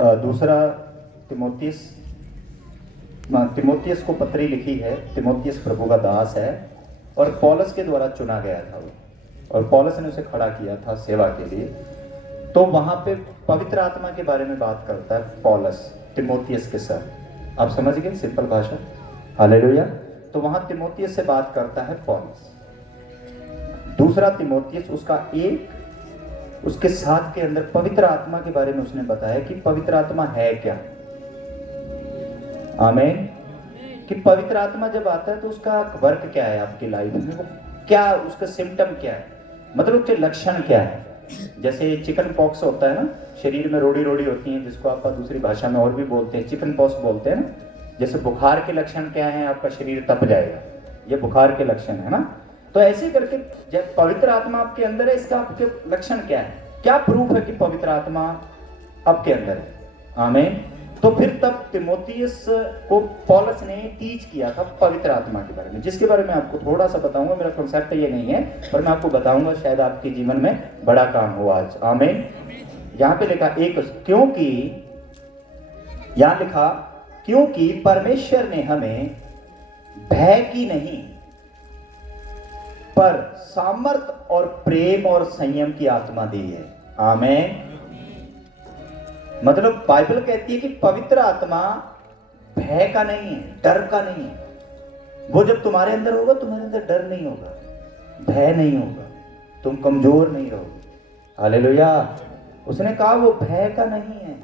दूसरा तिमोथियस को पत्री लिखी है। तिमोथियस प्रभु का दास है और पौलुस के द्वारा चुना गया था वो, और पौलुस ने उसे खड़ा किया था सेवा के लिए। तो वहां पे पवित्र आत्मा के बारे में बात करता है पौलुस तिमोथियस के साथ। आप समझ गए सिंपल भाषा? हालेलुया। तो वहां तिमोथियस से बात करता है पौलुस। दूसरा तिमोथियस उसका एक, उसके साथ के अंदर पवित्र आत्मा के बारे में उसने बताया कि पवित्र आत्मा है क्या। आमीन। कि पवित्र आत्मा जब आता है तो उसका वर्क क्या है आपकी लाइफ में, वो क्या, उसका सिम्टम क्या है, मतलब उसके लक्षण क्या है। जैसे चिकन पॉक्स होता है ना, शरीर में रोड़ी रोड़ी होती है, जिसको आप दूसरी भाषा में और भी बोलते हैं चिकन पॉक्स बोलते हैं ना। जैसे बुखार के लक्षण क्या है, आपका शरीर तप जाएगा, ये बुखार के लक्षण है ना। तो ऐसे करके जब पवित्र आत्मा आपके अंदर है, इसका आपके लक्षण क्या है, क्या प्रूफ है कि पवित्र आत्मा आपके अंदर है। आमीन। तो फिर तब तिमोथियस को पौलुस ने टीच किया था पवित्र आत्मा के बारे में, जिसके बारे में आपको थोड़ा सा बताऊंगा। मेरा कॉन्सेप्ट ये नहीं है, पर मैं आपको बताऊंगा, शायद आपके जीवन में बड़ा काम हो आज। आमीन। यहां पे लिखा एक, क्योंकि यहां लिखा क्योंकि परमेश्वर ने हमें भय की नहीं पर सामर्थ और प्रेम और संयम की आत्मा दी है। आमीन। मतलब बाइबल कहती है कि पवित्र आत्मा भय का नहीं है, डर का नहीं है। वो जब तुम्हारे अंदर होगा, तुम्हारे अंदर डर नहीं होगा, भय नहीं होगा, तुम कमजोर नहीं रहोगे। हालेलुया। उसने कहा वो भय का नहीं है,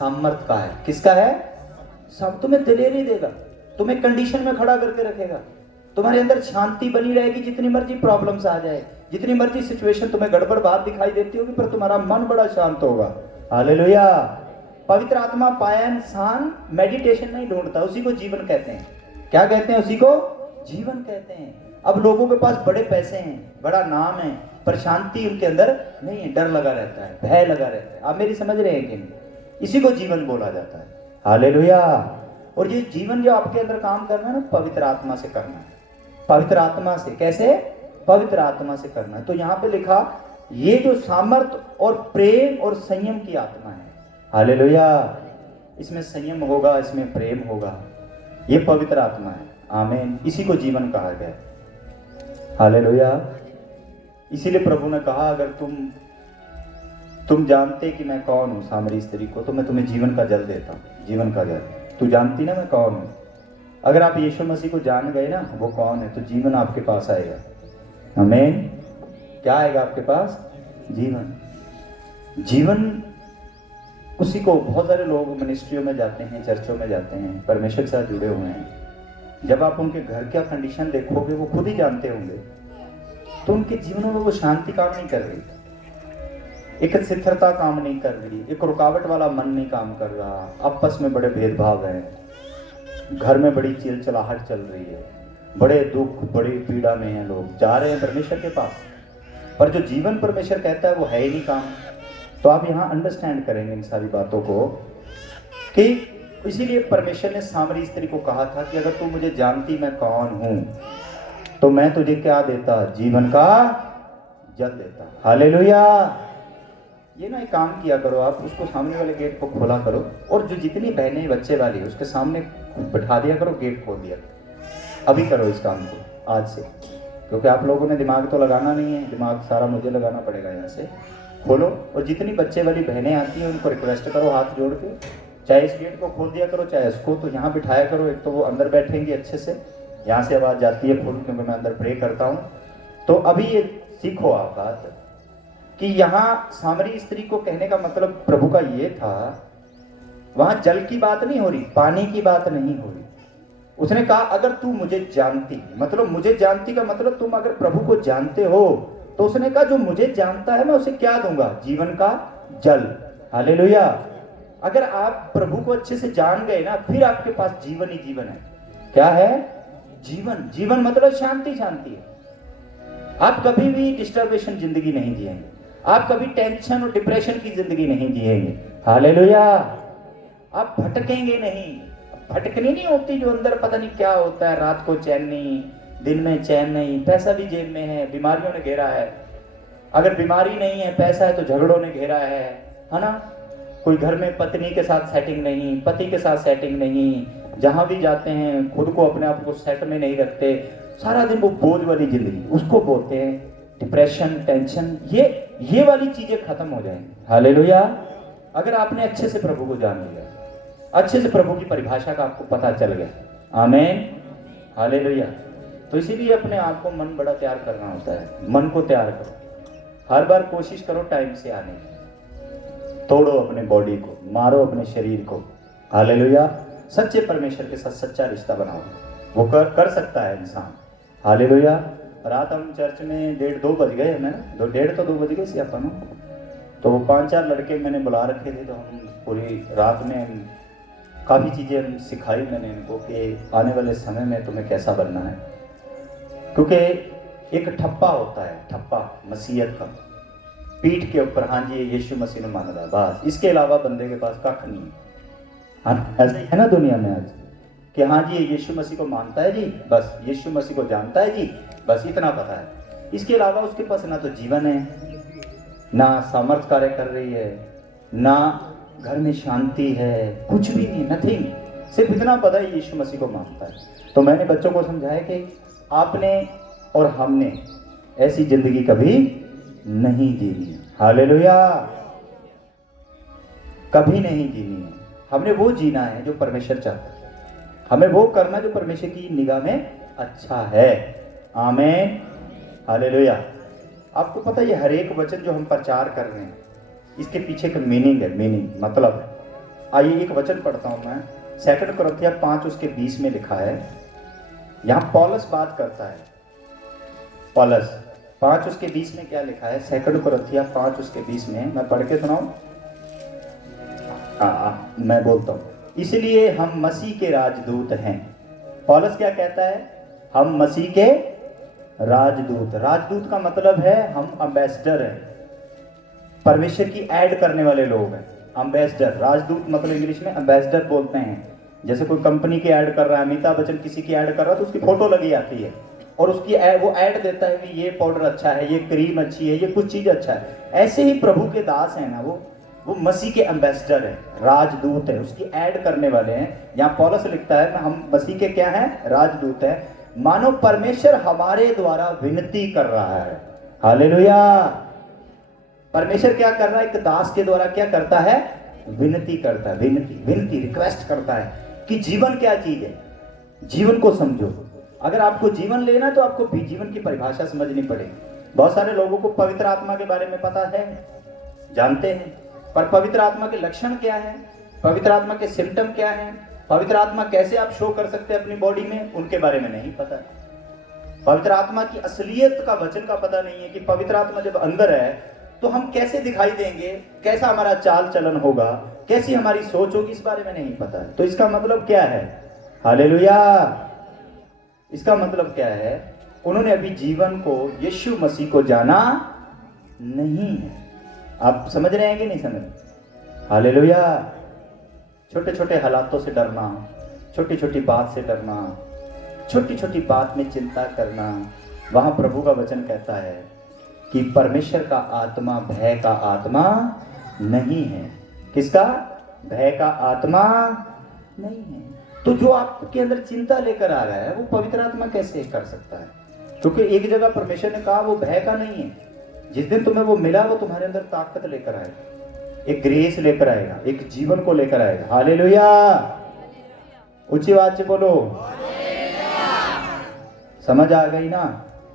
सामर्थ का है। किसका है? सब तुम्हें दिलेरी देगा, तुम्हें कंडीशन में खड़ा करके रखेगा, तुम्हारे अंदर शांति बनी रहेगी। जितनी मर्जी प्रॉब्लम्स आ जाए, जितनी मर्जी सिचुएशन तुम्हें गड़बड़ बात दिखाई देती होगी, पर तुम्हारा मन बड़ा शांत होगा। हालेलुया। पवित्र आत्मा पाया इंसान मेडिटेशन नहीं ढूंढता, उसी को जीवन कहते हैं। क्या कहते हैं? उसी को जीवन कहते हैं। अब लोगों के पास बड़े पैसे हैं, बड़ा नाम है, पर शांति उनके अंदर नहीं है, डर लगा रहता है, भय लगा रहता है। आप मेरी समझ रहे हैं कि नहीं? इसी को जीवन बोला जाता है। हालेलुया। और ये जीवन जो आपके अंदर काम करना है ना, पवित्र आत्मा से करना है। पवित्र आत्मा से कैसे? पवित्र आत्मा से करना है। तो यहां पे लिखा ये जो सामर्थ और प्रेम और संयम की आत्मा है। हालेलुया। इसमें संयम होगा, इसमें प्रेम होगा, ये पवित्र आत्मा है। आमीन। इसी को जीवन कहा गया। हालेलुया। इसीलिए प्रभु ने कहा अगर तुम जानते कि मैं कौन हूं, सामरी स्त्री को, तो मैं तुम्हें जीवन का जल देता हूं। जीवन का जल, तू जानती ना मैं कौन हूं। अगर आप यीशु मसीह को जान गए ना वो कौन है, तो जीवन आपके पास आएगा। आमीन। क्या आएगा आपके पास? जीवन। जीवन उसी को, बहुत सारे लोग मिनिस्ट्रियों में जाते हैं, चर्चों में जाते हैं, परमेश्वर के साथ जुड़े हुए हैं। जब आप उनके घर का कंडीशन देखोगे, वो खुद ही जानते होंगे, तो उनके जीवनों में वो शांति काम नहीं कर रही, एक स्थिरता काम नहीं कर रही, एक रुकावट वाला मन नहीं काम कर रहा, आपस में बड़े भेदभाव हैं, घर में बड़ी चिलचिलाहट चल रही है, बड़े दुख बड़ी पीड़ा में हैं। लोग जा रहे हैं परमेश्वर के पास, पर जो जीवन परमेश्वर कहता है वो है ही नहीं काम। तो आप यहाँ अंडरस्टैंड करेंगे इन सारी बातों को कि इसीलिए परमेश्वर ने सामरी स्त्री को कहा था कि अगर तू मुझे जानती मैं कौन हूं, तो मैं तुझे क्या देता? जीवन का जल देता। हालेलुया। ये ना एक काम किया करो, आप उसको सामने वाले गेट को खोला करो, और जो जितनी बहनें बच्चे वाली उसके सामने बैठा दिया करो, गेट खोल दिया। अभी करो इस काम को आज से, क्योंकि आप लोगों ने दिमाग तो लगाना नहीं है, दिमाग सारा मुझे लगाना पड़ेगा। यहाँ से खोलो, और जितनी बच्चे वाली बहनें आती हैं उनको रिक्वेस्ट करो हाथ जोड़ के, चाहे इस गेट को खोल दिया करो चाहे इसको, तो यहाँ बिठाया करो। एक तो वो अंदर बैठेंगी अच्छे से, यहाँ से आवाज़ जाती है फुल, क्योंकि मैं अंदर प्रे करता हूँ। तो अभी ये सीखो आप बात कि यहाँ सामरी स्त्री को कहने का मतलब प्रभु का ये था, वहाँ जल की बात नहीं हो रही, पानी की बात नहीं हो रही। उसने कहा अगर तू मुझे जानती, मतलब मुझे जानती का मतलब तुम अगर प्रभु को जानते हो, तो उसने कहा जो मुझे जानता है मैं उसे क्या दूंगा? जीवन का जल। हालेलुया। अगर आप प्रभु को अच्छे से जान गए ना, फिर आपके पास जीवन ही जीवन है। क्या है? जीवन। जीवन मतलब शांति। शांति है। आप कभी भी डिस्टर्बेशन जिंदगी नहीं जिएंगे, आप कभी टेंशन और डिप्रेशन की जिंदगी नहीं जिएंगे। हालेलुया। आप भटकेंगे नहीं। भटकनी नहीं होती जो अंदर पता नहीं क्या होता है, रात को चैन नहीं, दिन में चैन नहीं, पैसा भी जेब में है, बीमारियों ने घेरा है। अगर बीमारी नहीं है पैसा है तो झगड़ों ने घेरा है ना। कोई घर में पत्नी के साथ सेटिंग नहीं, पति के साथ सेटिंग नहीं, जहां भी जाते हैं खुद को अपने आप को सेट में नहीं रखते, सारा दिन वो बोझ वाली जिंदगी, उसको बोलते हैं डिप्रेशन, टेंशन। ये वाली चीजें खत्म हो जाएंगी। हालेलुया। अगर आपने अच्छे से प्रभु को जान लिया, अच्छे से प्रभु की परिभाषा का आपको पता चल गया, आमीन, हालेलुया। तो इसीलिए अपने आप को मन बड़ा तैयार करना होता है। मन को तैयार करो, हर बार कोशिश करो टाइम से आने की। तोड़ो अपने बॉडी को, मारो अपने शरीर को, हालेलुया। सच्चे परमेश्वर के साथ सच्चा रिश्ता बनाओ, वो कर सकता है इंसान, हालेलुया। रात हम चर्च में 1:30-2 बज गए हमें, 1:30 बज गए सी अपन, तो 5-4 लड़के मैंने बुला रखे थे। तो हम पूरी रात में काफ़ी चीज़ें हम सिखाई मैंने इनको कि आने वाले समय में तुम्हें कैसा बनना है। क्योंकि एक ठप्पा होता है, ठप्पा मसीहत का, पीठ के ऊपर हाँ जी यीशु मसीह ने माना था, बस इसके अलावा बंदे के पास कख नहीं है। हाँ ऐसा ही है ना दुनिया में आज, कि हाँ जी ये यीशु मसीह को मानता है जी, बस यीशु मसीह को जानता है जी, बस इतना पता है। इसके अलावा उसके पास ना तो जीवन है, ना सामर्थ्य कार्य कर रही है, ना घर में शांति है, कुछ भी नहीं, नथिंग। सिर्फ इतना पता है यीशु मसीह को मानता है। तो मैंने बच्चों को समझाया कि आपने और हमने ऐसी जिंदगी कभी नहीं जीनी है, हालेलुया, कभी नहीं जीनी है। हमने वो जीना है जो परमेश्वर चाहता है, हमें वो करना जो परमेश्वर की निगाह में अच्छा है, आमीन, हालेलुया। आपको पता है ये हर एक वचन जो हम प्रचार कर रहे हैं इसके पीछे का मीनिंग है, मीनिंग मतलब है। आइए एक वचन पढ़ता हूं मैं, 2 कुरिन्थियों 5:20 में लिखा है। यहाँ पौलुस बात करता है, पौलुस 5:20 में क्या लिखा है, 2 कुरिन्थियों 5:20 में मैं पढ़ के सुनाऊं। मैं बोलता हूँ, इसलिए हम मसीह के राजदूत हैं। पौलुस क्या कहता है, हम मसीह के राजदूत। राजदूत का मतलब है हम अम्बेसडर हैं, परमेश्वर की ऐड करने वाले लोग हैं, अम्बेसडर। राजदूत मतलब इंग्लिश में अम्बेसडर बोलते हैं। जैसे कोई कंपनी की ऐड कर रहा है, अमिताभ बच्चन किसी की ऐड कर रहा है तो उसकी फोटो लगी आती है और उसकी वो ऐड देता है कि ये पाउडर अच्छा है, ये क्रीम अच्छी है, ये कुछ चीज अच्छा है। ऐसे ही प्रभु के दास है ना, वो मसीह के एम्बेसडर है, राजदूत है, उसकी ऐड करने वाले हैं। यहाँ पौलुस लिखता है हम मसीह के क्या हैं, राजदूत है। मानो परमेश्वर हमारे द्वारा विनती कर रहा है, हालेलुया। परमेश्वर क्या कर रहा है, एक दास के द्वारा क्या करता है, विनती करता है, विनती रिक्वेस्ट करता है कि जीवन क्या चीज है, जीवन को समझो। अगर आपको जीवन लेना तो आपको भी जीवन की परिभाषा समझनी पड़ेगी। बहुत सारे लोगों को पवित्र आत्मा के बारे में पता है, जानते हैं, पर पवित्र आत्मा के लक्षण क्या है, पवित्र आत्मा के सिम्टम क्या है, पवित्र आत्मा कैसे आप शो कर सकते हैं अपनी बॉडी में, उनके बारे में नहीं पता। पवित्र आत्मा की असलियत का वचन का पता नहीं है कि पवित्र आत्मा जब अंदर है तो हम कैसे दिखाई देंगे, कैसा हमारा चाल चलन होगा, कैसी हमारी सोच होगी, इस बारे में नहीं पता है। तो इसका मतलब क्या है, हालेलुया, इसका मतलब क्या है, उन्होंने अभी जीवन को, यीशु मसीह को जाना नहीं है। आप समझ रहे हैं कि नहीं समझ, हालेलुया। छोटे छोटे हालातों से डरना, छोटी छोटी बात से डरना, छोटी छोटी बात में चिंता करना, वहां प्रभु का वचन कहता है कि परमेश्वर का आत्मा भय का आत्मा नहीं है। किसका, भय का आत्मा नहीं है। तो जो आपके अंदर चिंता लेकर आ रहा है वो पवित्र आत्मा कैसे कर सकता है, क्योंकि एक जगह परमेश्वर ने कहा वो भय का नहीं है। जिस दिन तुम्हें वो मिला वो तुम्हारे अंदर ताकत लेकर आएगा, एक ग्रेस लेकर आएगा, एक जीवन को लेकर आएगा, हालेलुया। ऊंची आवाज से बोलो, समझ आ गई ना,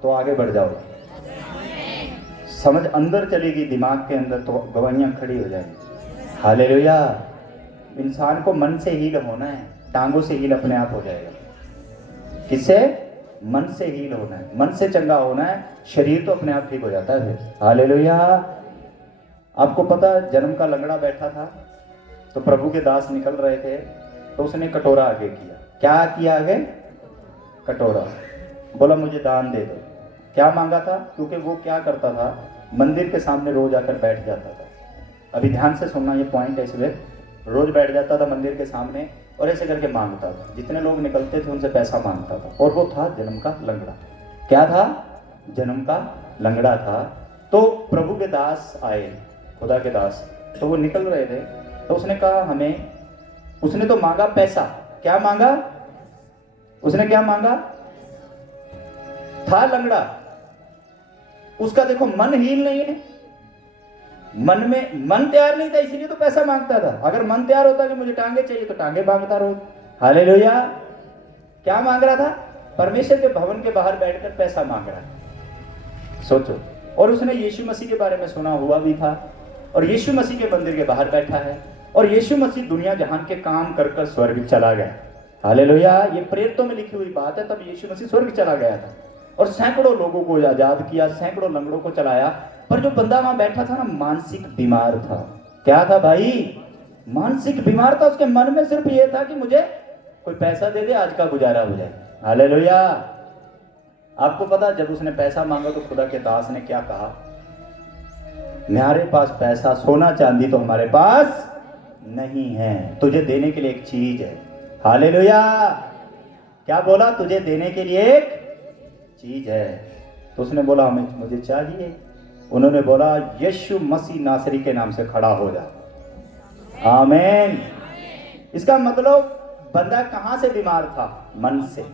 तो आगे बढ़ जाओ। समझ अंदर चलेगी दिमाग के अंदर तो गवाहियां खड़ी हो जाएंगी, हालेलुया। इंसान को मन से हील होना है, टांगों से हील अपने आप हो जाएगा। किससे, मन से हील होना है, मन से चंगा होना है, शरीर तो अपने आप ठीक हो जाता है फिर, हालेलुया। आपको पता, जन्म का लंगड़ा बैठा था तो प्रभु के दास निकल रहे थे तो उसने कटोरा आगे किया। क्या किया आगे, कटोरा, बोला मुझे दान दे दो। क्या मांगा था, क्योंकि वो क्या करता था, मंदिर के सामने रोज आकर बैठ जाता था। अभी ध्यान से सुनना, ये पॉइंट है इसमें। रोज बैठ जाता था मंदिर के सामने और ऐसे करके मांगता था, जितने लोग निकलते थे उनसे पैसा मांगता था, और वो था जन्म का लंगड़ा। क्या था, जन्म का लंगड़ा था। तो प्रभु के दास आए, खुदा के दास, तो वो निकल रहे थे तो उसने कहा हमें, उसने तो मांगा पैसा। क्या मांगा? उसने क्या मांगा? था लंगड़ा, उसका देखो मन हील नहीं है, मन तैयार नहीं था, इसीलिए तो पैसा मांगता था। अगर मन तैयार होता कि मुझे टांगे चाहिए तो टांगे मांगता रोज। हालेलुया। क्या मांग रहा था? परमेश्वर के भवन के बाहर बैठकर पैसा मांग रहा है। सोचो। और उसने यीशु मसीह के बारे में सुना हुआ भी था, और यीशु मसीह के मंदिर के बाहर बैठा है, और यीशु मसीह दुनिया जहान के काम कर कर स्वर्ग चला गया। हालेलुया। ये प्रेरितों में लिखी हुई बात है। तब यीशु मसीह स्वर्ग चला गया था और सैकड़ों लोगों को आजाद किया, सैकड़ों लंगड़ों को चलाया। पर जो बंदा वहां बैठा था ना, मानसिक बीमार था। क्या था भाई? मानसिक बीमार था। उसके मन में सिर्फ ये था कि मुझे कोई पैसा दे दे, आज का गुजारा हो जाए। हालेलुया। आपको पता, जब उसने पैसा मांगा तो खुदा के दास ने क्या कहा? हमारे पास पैसा, सोना चांदी तो हमारे पास नहीं है, तुझे देने के लिए एक चीज है। हालेलुया। क्या बोला? तुझे देने के लिए एक चीज है। तो उसने बोला हमें, मुझे चाहिए। उन्होंने बोला यीशु मसीह नासरी के नाम से खड़ा हो जा। आमीन। इसका मतलब बंदा कहां से बीमार था? मन से।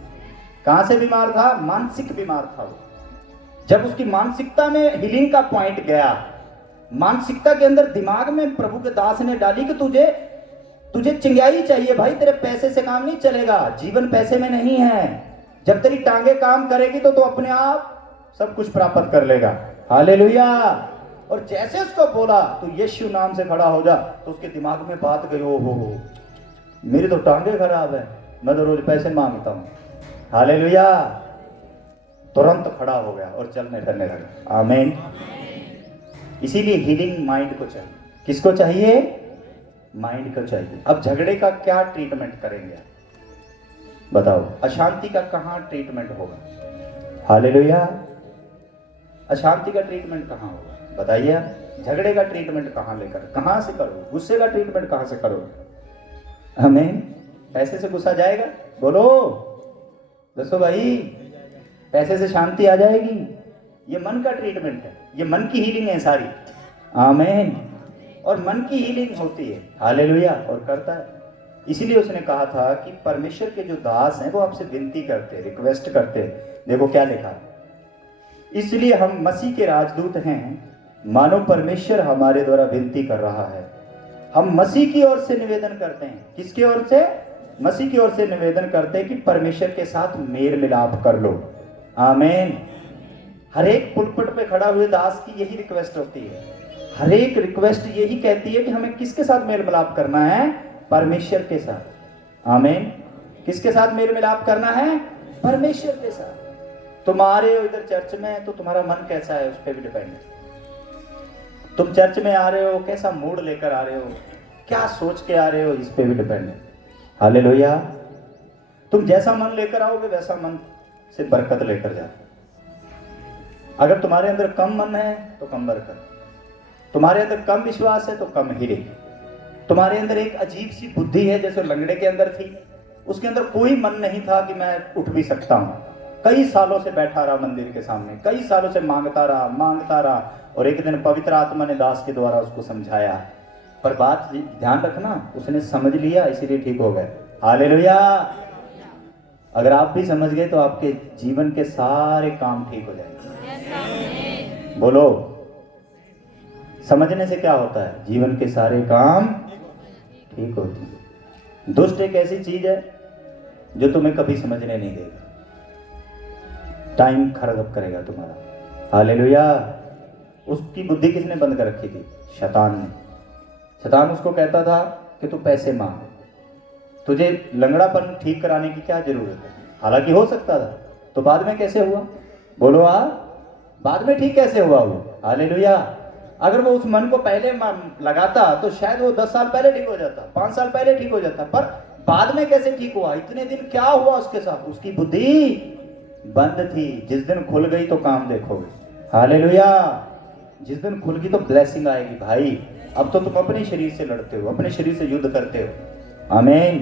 कहां से बीमार था? मानसिक बीमार था वो। जब उसकी मानसिकता में हीलिंग का पॉइंट गया, मानसिकता के अंदर दिमाग में प्रभु के दास ने डाली कि तुझे चिंगाई चाहिए भाई, तेरे पैसे से काम नहीं चलेगा, जीवन पैसे में नहीं है। जब तेरी टांगे काम करेगी तो तू अपने आप सब कुछ प्राप्त कर लेगा। हालेलुया। और जैसे उसको बोला तो यीशु नाम से खड़ा हो जा, तो उसके दिमाग में बात गई, ओ हो मेरी तो टांगे खराब है, मैं तो रोज पैसे मांगता हूं। हालेलुया। तुरंत खड़ा हो गया और चलने फिरने लगा। आमीन। इसीलिए हीलिंग माइंड को चाहिए। किसको चाहिए? माइंड को चाहिए। अब झगड़े का क्या ट्रीटमेंट करेंगे? बताओ, अशांति का कहां ट्रीटमेंट होगा? हालेलुया। अशांति का ट्रीटमेंट कहां होगा? बताइए। झगड़े का ट्रीटमेंट कहां से करोगे? गुस्से का ट्रीटमेंट कहां से करोगे? आमीन। पैसे से गुस्सा जाएगा? बोलो दसो भाई, पैसे से शांति आ जाएगी? ये मन का ट्रीटमेंट है, ये मन की हीलिंग है सारी। आमीन। और मन की हीलिंग होती है। हालेलुया। और करता है। इसीलिए उसने कहा था कि परमेश्वर के जो दास हैं वो आपसे विनती करते, रिक्वेस्ट करते। देखो क्या लिखा है, इसलिए हम मसीह के राजदूत हैं, मानो परमेश्वर हमारे द्वारा विनती कर रहा है। हम मसीह की ओर से निवेदन करते हैं। किसकी ओर से? मसीह की ओर से निवेदन करते हैं कि परमेश्वर के साथ मेल मिलाप कर लो। आमीन। हर एक पुलपट पे खड़ा हुए दास की यही रिक्वेस्ट होती है। हर एक रिक्वेस्ट यही कहती है कि हमें किसके साथ मेल मिलाप करना है? परमेश्वर के साथ। आमीन। किसके साथ मेल मिलाप करना है? परमेश्वर के साथ। तुम आ रहे हो इधर चर्च में तो तुम्हारा मन कैसा है उस पर भी डिपेंड है। तुम चर्च में आ रहे हो, कैसा मूड लेकर आ रहे हो, क्या सोच के आ रहे हो, इस पे भी डिपेंड है। हालेलुया। तुम जैसा मन लेकर आओगे वैसा मन से बरकत लेकर जाओ। अगर तुम्हारे अंदर कम मन है तो कम बरकत, तुम्हारे अंदर कम विश्वास है तो कम हीलिंग। तुम्हारे अंदर एक अजीब सी बुद्धि है जैसे लंगड़े के अंदर थी, उसके अंदर कोई मन नहीं था कि मैं उठ भी सकता हूं। कई सालों से बैठा रहा मंदिर के सामने, कई सालों से मांगता रहा, और एक दिन पवित्र आत्मा ने दास के द्वारा उसको समझाया। पर बात ध्यान रखना, उसने समझ लिया इसीलिए ठीक हो गए। हालेलुया। अगर आप भी समझ गए तो आपके जीवन के सारे काम ठीक हो जाएंगे। बोलो, समझने से क्या होता है? जीवन के सारे काम ठीक होते हैं। दुष्ट एक ऐसी चीज है जो तुम्हें कभी समझने नहीं देगा, टाइम खराब करेगा तुम्हारा। हालेलुया। उसकी बुद्धि किसने बंद कर रखी थी? शैतान ने। शैतान उसको कहता था कि तू पैसे मांग, तुझे लंगड़ापन ठीक कराने की क्या जरूरत है। हालांकि हो सकता था, तो बाद में कैसे हुआ? बोलो बाद में ठीक कैसे हुआ वो? हालेलुया। अगर वो उस मन को पहले लगाता तो शायद वो 10 साल पहले ठीक हो जाता, 5 साल पहले ठीक हो जाता। पर बाद में कैसे ठीक हुआ? इतने दिन क्या हुआ उसके साथ? उसकी बुद्धि बंद थी। जिस दिन खुल गई तो काम देखोगे। हालेलुया। जिस दिन खुल गई तो ब्लेसिंग आएगी भाई। अब तो तुम अपने शरीर से लड़ते हो, अपने शरीर से युद्ध करते हो। आमीन।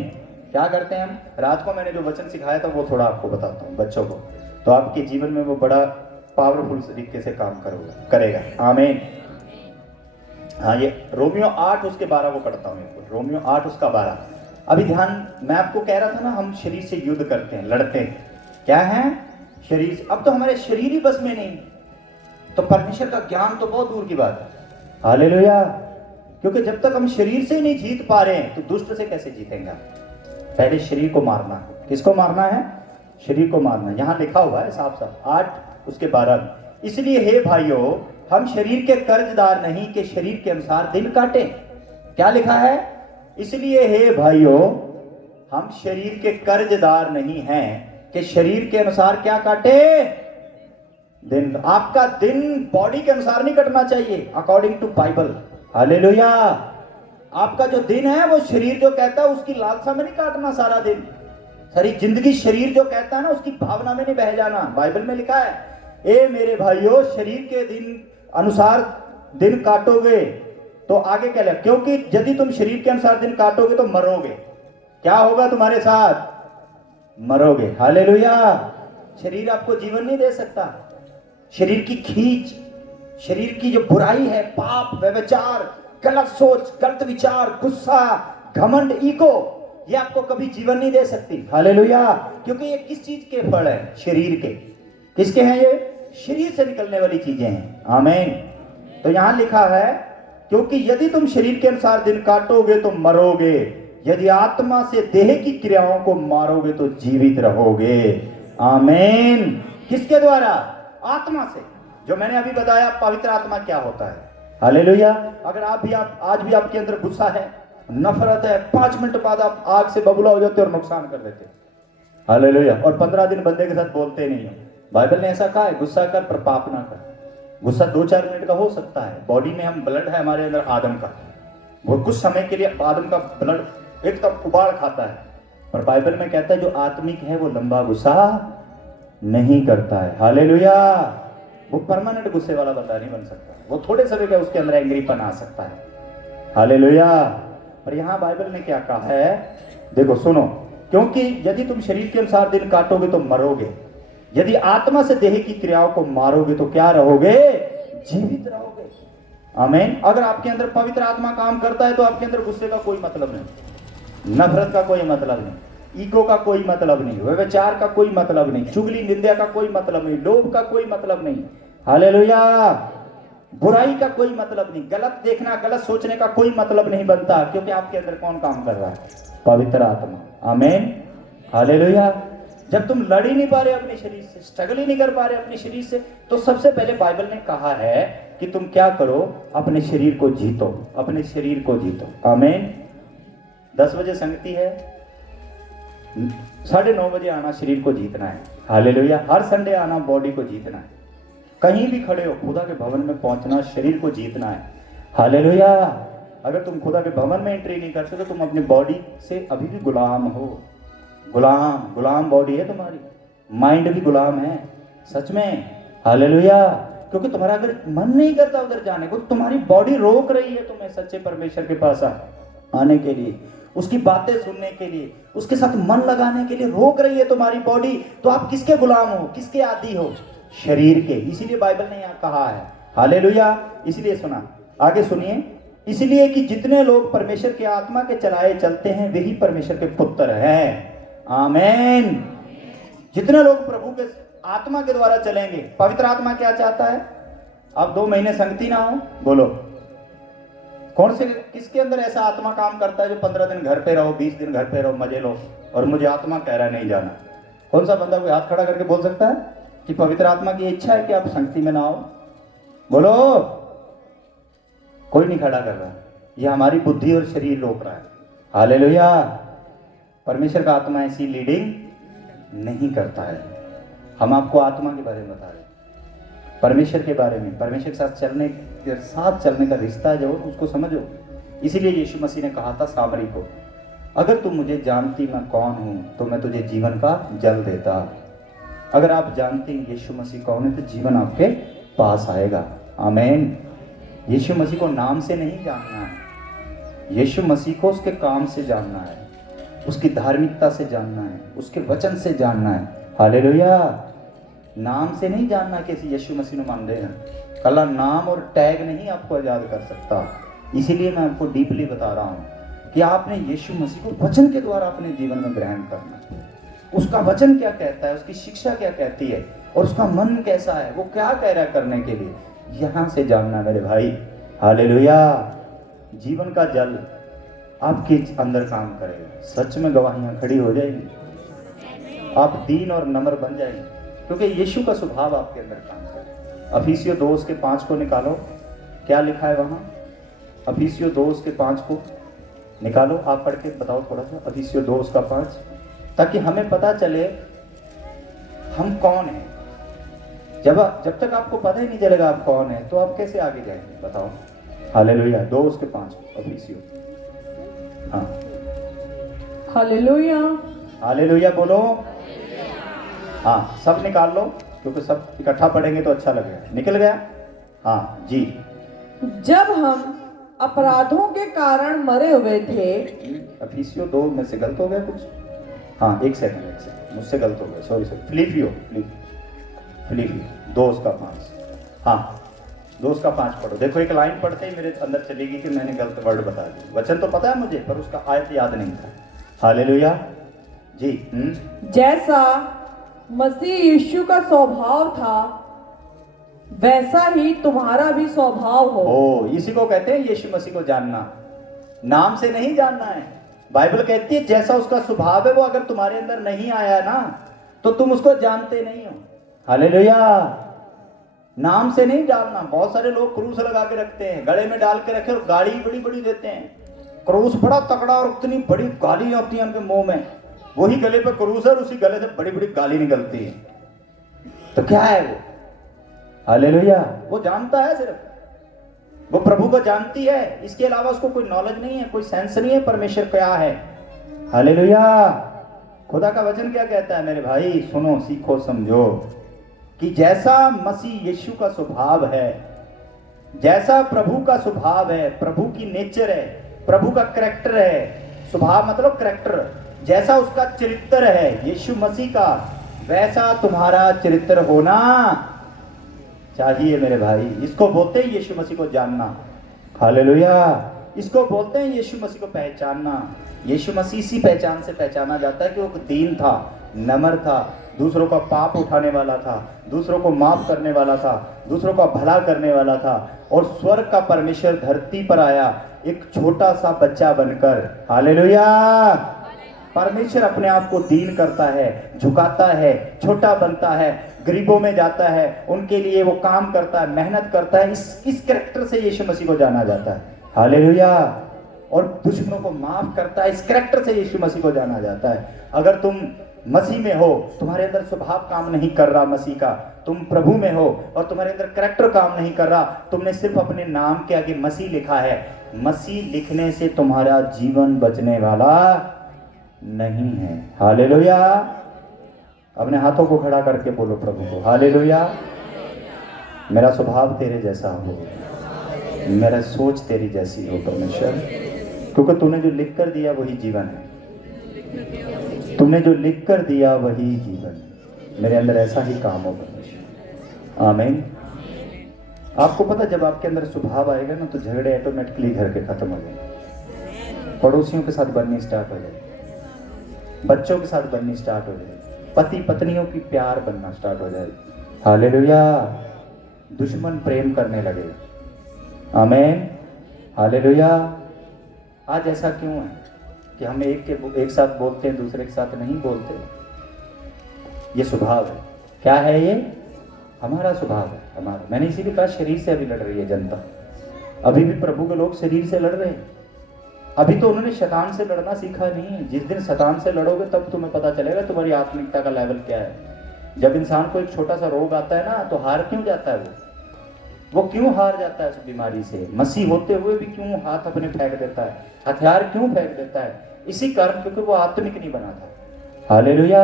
क्या करते हैं हम? रात को मैंने जो वचन सिखाया था वो थोड़ा आपको बताता हूँ बच्चों को, तो आपके जीवन में वो बड़ा पावरफुल तरीके से काम करेगा। आमीन। हाँ, ये रोमियो 8 उसके 12 को पढ़ता हूँ, रोमियो 8 उसका 12। अभी ध्यान, मैं आपको कह रहा था ना, हम शरीर से युद्ध करते हैं, लड़ते हैं, क्या है शरीर से। अब तो हमारे शरीर ही बस में नहीं, तो परमेश्वर का ज्ञान तो बहुत दूर की बात है। हालेलुया। क्योंकि जब तक हम शरीर से ही नहीं जीत पा रहे हैं तो दुष्ट से कैसे जीतेंगे। पहले शरीर को मारना है। किसको मारना है? शरीर को मारना है। यहां लिखा हुआ है साफ साफ 8 उसके 12। इसलिए हे भाइयों, हम शरीर के कर्जदार नहीं कि शरीर के अनुसार दिन काटे। क्या लिखा है? इसलिए हे भाइयों, हम शरीर के कर्जदार नहीं हैं कि शरीर के अनुसार क्या काटे, दिन। आपका दिन बॉडी के अनुसार नहीं कटना चाहिए, अकॉर्डिंग टू बाइबल। हालेलुया। आपका जो दिन है वो शरीर जो कहता है उसकी लालसा में नहीं काटना सारा दिन। सारी जिंदगी शरीर जो कहता है ना उसकी भावना में नहीं बह जाना। बाइबल में लिखा है, ए मेरे भाइयों, शरीर के दिन अनुसार दिन काटोगे तो आगे क्या लिखा, क्योंकि यदि तुम शरीर के अनुसार दिन काटोगे तो मरोगे। क्या होगा तुम्हारे साथ? मरोगे। हालेलुया। शरीर आपको जीवन नहीं दे सकता। शरीर की खींच, शरीर की जो बुराई है, पाप, व्यभिचार, गलत सोच, गलत विचार, गुस्सा, घमंड, ईगो, ये आपको कभी जीवन नहीं दे सकती। हालेलुया। क्योंकि ये किस चीज के फल है? शरीर के। किसके हैं ये? शरीर से निकलने वाली चीजें हैं। आमीन। तो यहां लिखा है, क्योंकि यदि तुम शरीर के अनुसार दिन काटोगे तो मरोगे, यदि आत्मा से देह की क्रियाओं को मारोगे तो जीवित रहोगे। आमीन। किसके द्वारा? आत्मा से। जो मैंने अभी बताया, पवित्र आत्मा क्या होता है। हालेलुया। अगर आप आज भी आपके अंदर गुस्सा है, नफरत है, 5 मिनट बाद आप आग से बबूला हो जाते और नुकसान कर देते। हालेलुया। और 15 दिन बंदे के साथ बोलते नहीं हो। बाइबल ने ऐसा कहा है, गुस्सा कर पर पाप ना कर। गुस्सा 2-4 मिनट का हो सकता है। बॉडी में हम ब्लड है हमारे अंदर आदम का, वो कुछ समय के लिए आदम का ब्लड एकदम उबाल खाता है। पर बाइबल में कहता है जो आत्मिक है वो लंबा गुस्सा नहीं करता है। हालेलुया। वो परमानेंट गुस्से वाला बंदा नहीं बन सकता। वो थोड़े समय का उसके अंदर एंग्रीपन आ सकता है। हालेलुया। पर यहां बाइबल ने क्या कहा है, देखो सुनो, क्योंकि यदि तुम शरीर के अनुसार दिन काटोगे तो मरोगे, यदि आत्मा से देह की क्रियाओं को मारोगे तो क्या रहोगे? जीवित रहोगे। आमीन। अगर आपके अंदर पवित्र आत्मा काम करता है तो आपके अंदर गुस्से का कोई मतलब नहीं, नफरत का कोई मतलब नहीं, ईगो का कोई मतलब नहीं, व्यभिचार का कोई मतलब नहीं, चुगली निंदा का कोई मतलब नहीं, लोभ का कोई मतलब नहीं। हालेलुया। बुराई का कोई मतलब नहीं, गलत देखना, गलत सोचने का कोई मतलब नहीं बनता। क्योंकि आपके अंदर कौन काम कर रहा है? पवित्र आत्मा। आमीन। हालेलुया। जब तुम लड़ ही नहीं पा रहे अपने शरीर से, स्ट्रगल ही नहीं कर पा रहे अपने शरीर से, तो सबसे पहले बाइबल ने कहा है कि तुम क्या करो? अपने शरीर को जीतो। अपने शरीर को जीतो। आमीन। 10 बजे संगति है, 9:30 बजे आना, शरीर को जीतना है। हालेलुया। हर संडे आना, बॉडी को जीतना है। कहीं भी खड़े हो, खुदा के भवन में पहुंचना, शरीर को जीतना है। हालेलुया। अगर तुम खुदा के भवन में एंट्री नहीं करते तो तुम अपनी बॉडी से अभी भी गुलाम हो। गुलाम बॉडी है तुम्हारी, माइंड भी गुलाम है सच में। हालेलुया। क्योंकि तुम्हारा अगर मन नहीं करता उधर जाने को, तो तुम्हारी बॉडी रोक रही है तुम्हें सच्चे परमेश्वर के पास आने के लिए, उसकी बातें सुनने के लिए, उसके साथ मन लगाने के लिए रोक रही है तुम्हारी बॉडी। तो आप किसके गुलाम हो? किसके आदी हो? शरीर के। इसीलिए बाइबल ने यहाँ कहा है। हालेलुया। इसलिए सुना, आगे सुनिए, इसलिए कि जितने लोग परमेश्वर के आत्मा के चलाए चलते हैं वही परमेश्वर के पुत्र हैं। आमीन। जितने लोग प्रभु के आत्मा के द्वारा चलेंगे। पवित्र आत्मा क्या चाहता है? आप 2 महीने संगति ना हो, बोलो कौन से, किसके अंदर ऐसा आत्मा काम करता है जो 15 दिन घर पे रहो, 20 दिन घर पे रहो, मजे लो, और मुझे आत्मा कह रहा है नहीं जाना? कौन सा बंदा कोई हाथ खड़ा करके बोल सकता है कि पवित्र आत्मा की इच्छा है कि आप संगति में ना आओ? बोलो। कोई नहीं खड़ा कर रहा। यह हमारी बुद्धि और शरीर रोक रहा है। हालेलुया। परमेश्वर का आत्मा ऐसी लीडिंग नहीं करता है। हम आपको आत्मा के बारे में बता रहे हैं, परमेश्वर के बारे में। परमेश्वर के साथ चलने का रिश्ता जो उसको समझो। इसीलिए यीशु मसीह ने कहा था सामरी को, अगर तुम मुझे जानती मैं कौन हूं तो मैं तुझे जीवन का जल देता। अगर आप जानते हैं यीशु मसीह कौन है तो जीवन आपके पास आएगा। आमीन। यीशु मसीह को नाम से नहीं जानना है, यीशु मसीह को उसके काम से जानना है, उसकी धार्मिकता से जानना है, उसके वचन से जानना है। हालेलुया। नाम से नहीं जानना कि यीशु मसीह ने मान देना। कला नाम और टैग नहीं आपको आजाद कर सकता। इसीलिए मैं आपको डीपली बता रहा हूँ कि आपने यीशु मसीह को वचन के द्वारा अपने जीवन में ग्रहण करना है। उसका वचन क्या कहता है, उसकी शिक्षा क्या कहती है, और उसका मन कैसा है, वो क्या कह रहा है करने के लिए, यहाँ से जानना मेरे भाई। हालेलुया। जीवन का जल आपके अंदर काम करेगा, सच में गवाहियां खड़ी हो जाएगी, आप दीन और नम्र बन जाएंगे, क्योंकि यीशु का स्वभाव आपके अंदर काम करेगा। अफिसियों 2:5 को निकालो, क्या लिखा है वहां? अफिसियों 2:5 को निकालो, आप पढ़ के बताओ थोड़ा सा। अफिसियों 2:5, ताकि हमें पता चले हम कौन हैं। जब तक आपको पता ही नहीं चलेगा आप कौन है, तो आप कैसे आगे जाएंगे बताओ। हालेलुया। 2:5 अफिसियों। हाँ, हालेलुया। हालेलुया बोलो। हाँ, सब निकाल लो, क्योंकि सब इकट्ठा पढ़ेंगे तो अच्छा लगेगा। निकल गया? हाँ जी। जब हम अपराधों के कारण मरे हुए थे। अफिसियों 2 में से गलत हो गया कुछ? हाँ, एक सेकंड मुझसे गलत हो गया, सॉरी। फिलिपियो 2:5। हाँ, 2:5 पढ़ो। देखो, एक लाइन पढ़ते ही मेरे अंदर चलेगी कि मैंने गलत वर्ड बता दी। वचन तो पता है मुझे, पर उसका आयत याद नहीं था। हालेलुया जी। जैसा मसीह यीशु का स्वभाव था, वैसा ही तुम्हारा भी स्वभाव हो। इसी को कहते हैं यीशु मसीह को जानना। नाम से नहीं जानना है। बाइबल कहती है जैसा उसका स्वभाव है वो अगर तुम्हारे अंदर नहीं आया ना, तो तुम उसको जानते नहीं हो। हालेलुया। नाम से नहीं डालना। बहुत सारे लोग क्रूस लगा के रखते हैं, गले में डाल के रखे और गाली बड़ी बड़ी देते हैं। क्रूस बड़ा तगड़ा और उतनी बड़ी गाली आती है उनके मुंह में। वही गले पे क्रूस है और उसी गले से बड़ी बड़ी गाली निकलती है। तो क्या है वो? हालेलुया। वो जानता है, सिर्फ वो प्रभु को जानती है, इसके अलावा उसको कोई नॉलेज नहीं है, कोई सेंस नहीं है परमेश्वर क्या है। हालेलुया। खुदा का वचन क्या कहता है मेरे भाई? सुनो, सीखो, समझो कि जैसा मसीह यीशु का स्वभाव है, जैसा प्रभु का स्वभाव है, प्रभु की नेचर है, प्रभु का करैक्टर है। स्वभाव मतलब करैक्टर। जैसा उसका चरित्र है यीशु मसीह का, वैसा तुम्हारा चरित्र होना चाहिए मेरे भाई। इसको बोलते हैं यीशु मसीह को जानना। हालेलुया। इसको बोलते हैं यीशु मसीह को पहचानना। यीशु मसीह इसी पहचान से पहचाना जाता है कि वो दीन था, नम्र था, दूसरों का पाप उठाने वाला था, दूसरों को माफ करने वाला था, दूसरों का भला करने वाला था, और स्वर्ग का परमेश्वर धरती पर आया एक छोटा सा बच्चा बनकर। हालेलुया। परमेश्वर अपने आप को दीन करता है, झुकाता है, छोटा बनता है, गरीबों में जाता है, उनके लिए वो काम करता है, मेहनत करता है। इस कैरेक्टर से यीशु मसीह को जाना जाता है। हालेलुया। और दुश्मनों को माफ करता है, इस कैरेक्टर से यीशु मसीह को जाना जाता है। अगर तुम मसीह में हो, तुम्हारे अंदर स्वभाव काम नहीं कर रहा मसीह का, तुम प्रभु में हो और तुम्हारे अंदर कैरेक्टर काम नहीं कर रहा, तुमने सिर्फ अपने नाम के आगे मसीह लिखा है, मसीह लिखने से तुम्हारा जीवन बचने वाला नहीं है। हालेलुया। अपने हाथों को खड़ा करके बोलो प्रभु को, हालेलुया। मेरा स्वभाव तेरे जैसा हो, मेरा सोच तेरी जैसी हो परमेश्वर, क्योंकि तूने जो लिख कर दिया वही जीवन है। तूने जो लिख कर दिया वही जीवन है। मेरे अंदर ऐसा ही काम हो परमेश्वर। आमीन। आपको पता, जब आपके अंदर स्वभाव आएगा ना, तो झगड़े ऑटोमेटिकली घर के खत्म हो जाएंगे, पड़ोसियों के साथ बननी स्टार्ट हो जाएगी, बच्चों के साथ बननी स्टार्ट हो जाएगी, पति पत्नियों की प्यार बनना स्टार्ट हो जाएगी। हालेलुया। दुश्मन प्रेम करने लगेगा। आमीन। हालेलुया। आज ऐसा क्यों है कि हम एक साथ बोलते हैं, दूसरे के साथ नहीं बोलते? ये स्वभाव है। क्या है ये? हमारा स्वभाव है, हमारा। मैंने इसीलिए कहा शरीर से अभी लड़ रही है जनता। अभी भी प्रभु के लोग शरीर से लड़ रहे हैं। अभी तो उन्होंने शैतान से लड़ना सीखा नहीं है। जिस दिन शैतान से लड़ोगे तब तुम्हें पता चलेगा तुम्हारी आत्मिकता का लेवल क्या है। जब इंसान को एक छोटा सा रोग आता है ना, तो हार क्यों जाता है? वो क्यों हार जाता है उस बीमारी से? मसीह होते हुए भी क्यों हाथ अपने फेंक देता है, हथियार क्यों फेंक देता है? इसी कारण, क्योंकि वो आत्मिक नहीं बना था। हालेलुया।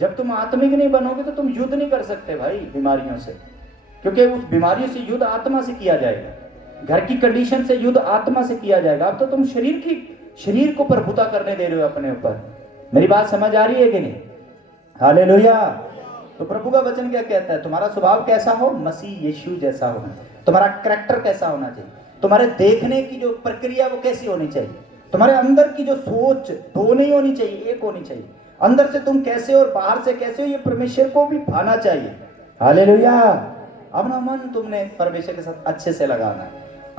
जब तुम आत्मिक नहीं बनोगे तो तुम युद्ध नहीं कर सकते भाई बीमारियों से, क्योंकि उस बीमारियों से युद्ध आत्मा से किया जाएगा। घर की कंडीशन से युद्ध आत्मा से किया जाएगा। अब तो तुम शरीर को प्रभुता करने दे रहे हो अपने ऊपर। मेरी बात समझ आ रही है कि नहीं? हालेलुया। तो प्रभु का वचन क्या कहता है? तुम्हारा स्वभाव कैसा हो? मसीह यीशु जैसा हो। तुम्हारा करैक्टर कैसा होना चाहिए? तुम्हारे देखने की जो प्रक्रिया वो कैसी होनी चाहिए, तुम्हारे अंदर की जो सोच दो नहीं होनी चाहिए, एक होनी चाहिए। अंदर से तुम कैसे और बाहर से कैसे हो, ये परमेश्वर को भी भाना चाहिए। हालेलुया। अपना मन तुमने परमेश्वर के साथ अच्छे से लगाना है,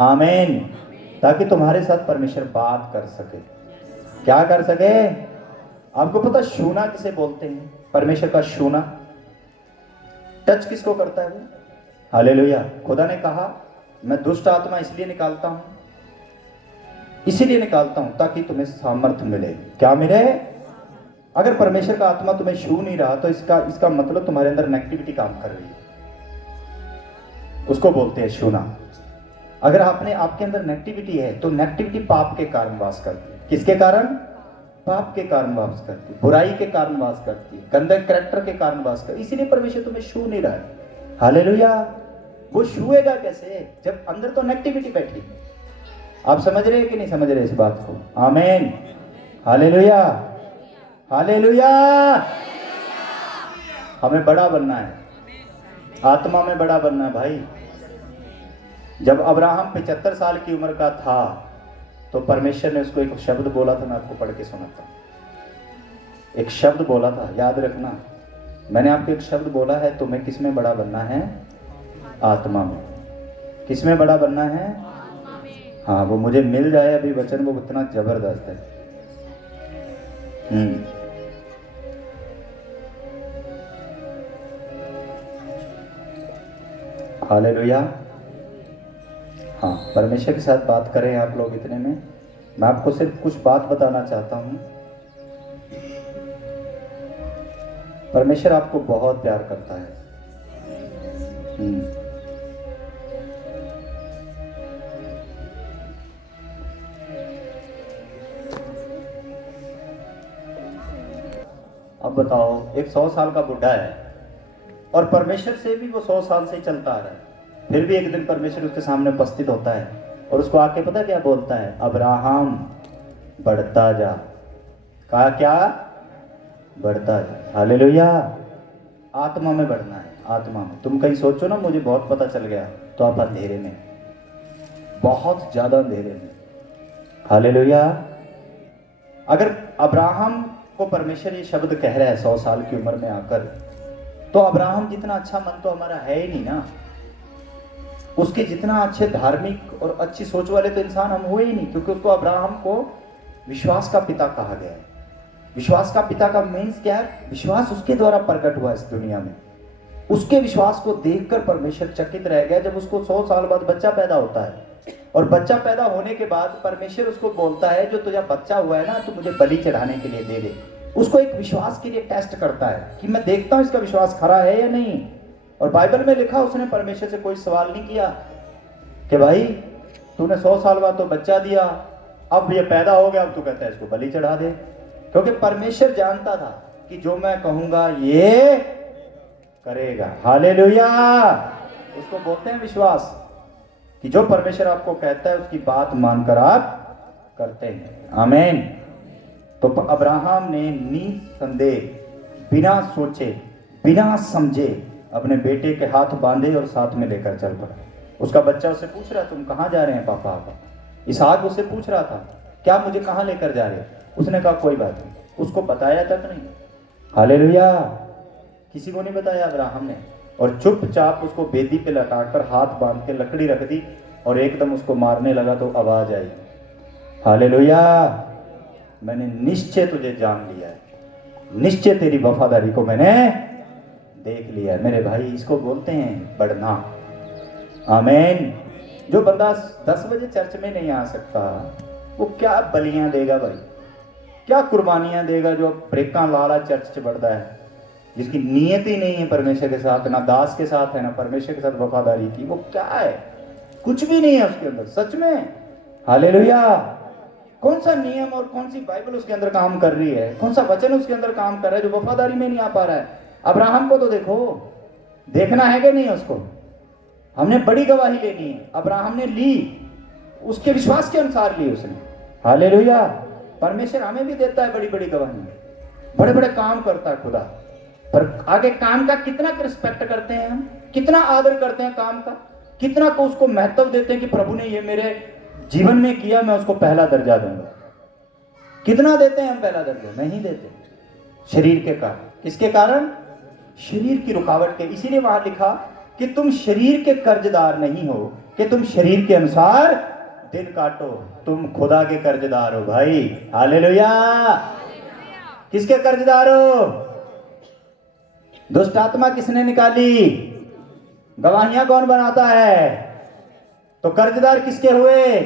आमीन, ताकि तुम्हारे साथ परमेश्वर बात कर सके। क्या कर सके? आपको पता शूना किसे बोलते हैं? परमेश्वर का शूना, टच किसको करता है वो? हालेलुया। खुदा ने कहा मैं दुष्ट आत्मा इसलिए निकालता हूं, इसीलिए निकालता हूं ताकि तुम्हें सामर्थ्य मिले। क्या मिले? अगर परमेश्वर का आत्मा तुम्हें छू नहीं रहा तो इसका मतलब तुम्हारे अंदर नेगेटिविटी काम कर रही है, उसको बोलते हैं छूना। अगर आपके अंदर नेगेटिविटी है तो नेगेटिविटी पाप के कारण वास करती है। किसके कारण? पाप के कारण वास करती है, बुराई के कारण वास करती है, गंदे कैरेक्टर के कारण वास करती है। इसीलिए परमेश्वर तुम्हें छू नहीं रहा है। हालेलुया। वो छुएगा कैसे जब अंदर तो नेगेटिविटी बैठी। आप समझ रहे हैं कि नहीं समझ रहे इस बात को? आमीन। हालेलुया। हालेलुया। हमें बड़ा बनना है, आत्मा में बड़ा बनना है भाई। जब अब्राहम 75 साल की उम्र का था तो परमेश्वर ने उसको एक शब्द बोला था, मैं आपको पढ़ के सुनाता हूं। एक शब्द बोला था, याद रखना। मैंने आपको एक शब्द बोला है, तुम्हें किस में बड़ा बनना है? आत्मा में। किस में बड़ा बनना है? हाँ, वो मुझे मिल जाए अभी वचन, वो इतना जबरदस्त है। हालेलुया। हाँ, परमेश्वर के साथ बात करें आप लोग इतने में। मैं आपको सिर्फ कुछ बात बताना चाहता हूं। परमेश्वर आपको बहुत प्यार करता है। अब बताओ, एक 100 साल का बुढ़ा है और परमेश्वर से भी वो 100 साल से चलता आ रहा है, फिर भी एक दिन परमेश्वर उसके सामने उपस्थित होता है और उसको आके पता क्या बोलता है? अब्राहम बढ़ता जा। कहा क्या? बढ़ता जा। हालेलुया। आत्मा में बढ़ना है, आत्मा में। तुम कहीं सोचो ना मुझे बहुत पता चल गया, तो आप अंधेरे में, बहुत ज्यादा अंधेरे में। हालेलुया। अगर अब्राहम को परमेश्वर ये शब्द कह रहा है 100 साल की उम्र में आकर, तो अब्राहम जितना अच्छा मन तो हमारा है ही नहीं ना। उसके जितना अच्छे धार्मिक और अच्छी सोच वाले तो इंसान हम हुए ही नहीं, क्योंकि उसको अब्राहम को विश्वास का पिता कहा गया है। विश्वास का पिता का मीन्स क्या है? विश्वास उसके द्वारा प्रकट हुआ इस दुनिया में। उसके विश्वास को देखकर परमेश्वर चकित रह गया जब उसको 100 साल बाद बच्चा पैदा होता है। और बच्चा पैदा होने के बाद परमेश्वर उसको बोलता है, जो तुझा बच्चा हुआ है ना, तो मुझे बलि चढ़ाने के लिए दे दे। उसको एक विश्वास के लिए टेस्ट करता है कि मैं देखता हूं इसका विश्वास खरा है या नहीं। और बाइबल में लिखा, उसने परमेश्वर से कोई सवाल नहीं किया कि भाई तूने 100 साल बाद तो बच्चा दिया, अब ये पैदा हो गया, अब तू कहता है इसको बलि चढ़ा दे। क्योंकि परमेश्वर जानता था कि जो मैं कहूंगा ये करेगा। हालेलुया। इसको बोलते हैं विश्वास, कि जो परमेश्वर आपको कहता है उसकी बात मानकर आप करते हैं। आमीन। तो अब्राहम ने निसंदेह, बिना सोचे, बिना समझे अपने बेटे के हाथ बांधे और साथ में लेकर चल पड़ा। उसका बच्चा उससे पूछ रहा, तुम कहाँ जा रहे हैं पापा? इसहाक उससे पूछ रहा था, क्या मुझे कहाँ लेकर जा रहे हैं? उसने कहा कोई बात नहीं। उसको बताया तक नहीं। हालेलुया। किसी को नहीं बताया अब्राहम ने, और चुपचाप उसको बेदी पे लटाकर हाथ बांध के लकड़ी रख दी और एकदम उसको मारने लगा तो आवाज आई, हालेलुया, मैंने निश्चय तुझे जान लिया है, निश्चय तेरी वफादारी को मैंने देख लिया है। मेरे भाई, इसको बोलते हैं बढ़ना। आमीन। जो बंदा 10 बजे चर्च में नहीं आ सकता, वो क्या बलियां देगा भाई, क्या कुर्बानियां देगा? जो ब्रेका लाला चर्च च बढ़ता है, जिसकी नीयत ही नहीं है परमेश्वर के साथ, ना दास के साथ है ना परमेश्वर के साथ वफादारी की, वो क्या है? कुछ भी नहीं है उसके अंदर, सच में। हालेलुया। कौन सा नियम और कौन सी बाइबल उसके अंदर काम कर रही है? कौन सा वचन उसके अंदर काम कर रहा है जो वफादारी में नहीं आ पा रहा है? अब्राहम को तो देखो, देखना है कि नहीं उसको? हमने बड़ी गवाही लेनी है। अब्राहम ने ली, उसके विश्वास के अनुसार ली उसने। हालेलुया। परमेश्वर हमें भी देता है बड़ी बड़ी गवाही, बड़े बड़े काम करता है खुदा, पर आगे काम का कितना रिस्पेक्ट करते हैं हम, कितना आदर करते हैं काम का? कितना को उसको महत्व देते हैं कि प्रभु ने ये मेरे जीवन में किया, मैं उसको पहला दर्जा दूंगा। कितना देते हैं हम पहला दर्जा? नहीं देते। शरीर के कारण। किसके कारण? शरीर की रुकावट के। इसीलिए वहां लिखा कि तुम शरीर के कर्जदार नहीं हो कि तुम शरीर के अनुसार दिन काटो, तुम खुदा के कर्जदार हो भाई। हालेलुया। किसके कर्जदार हो? दुष्ट आत्मा किसने निकाली? गवाहियां कौन बनाता है? तो कर्जदार किसके हुए?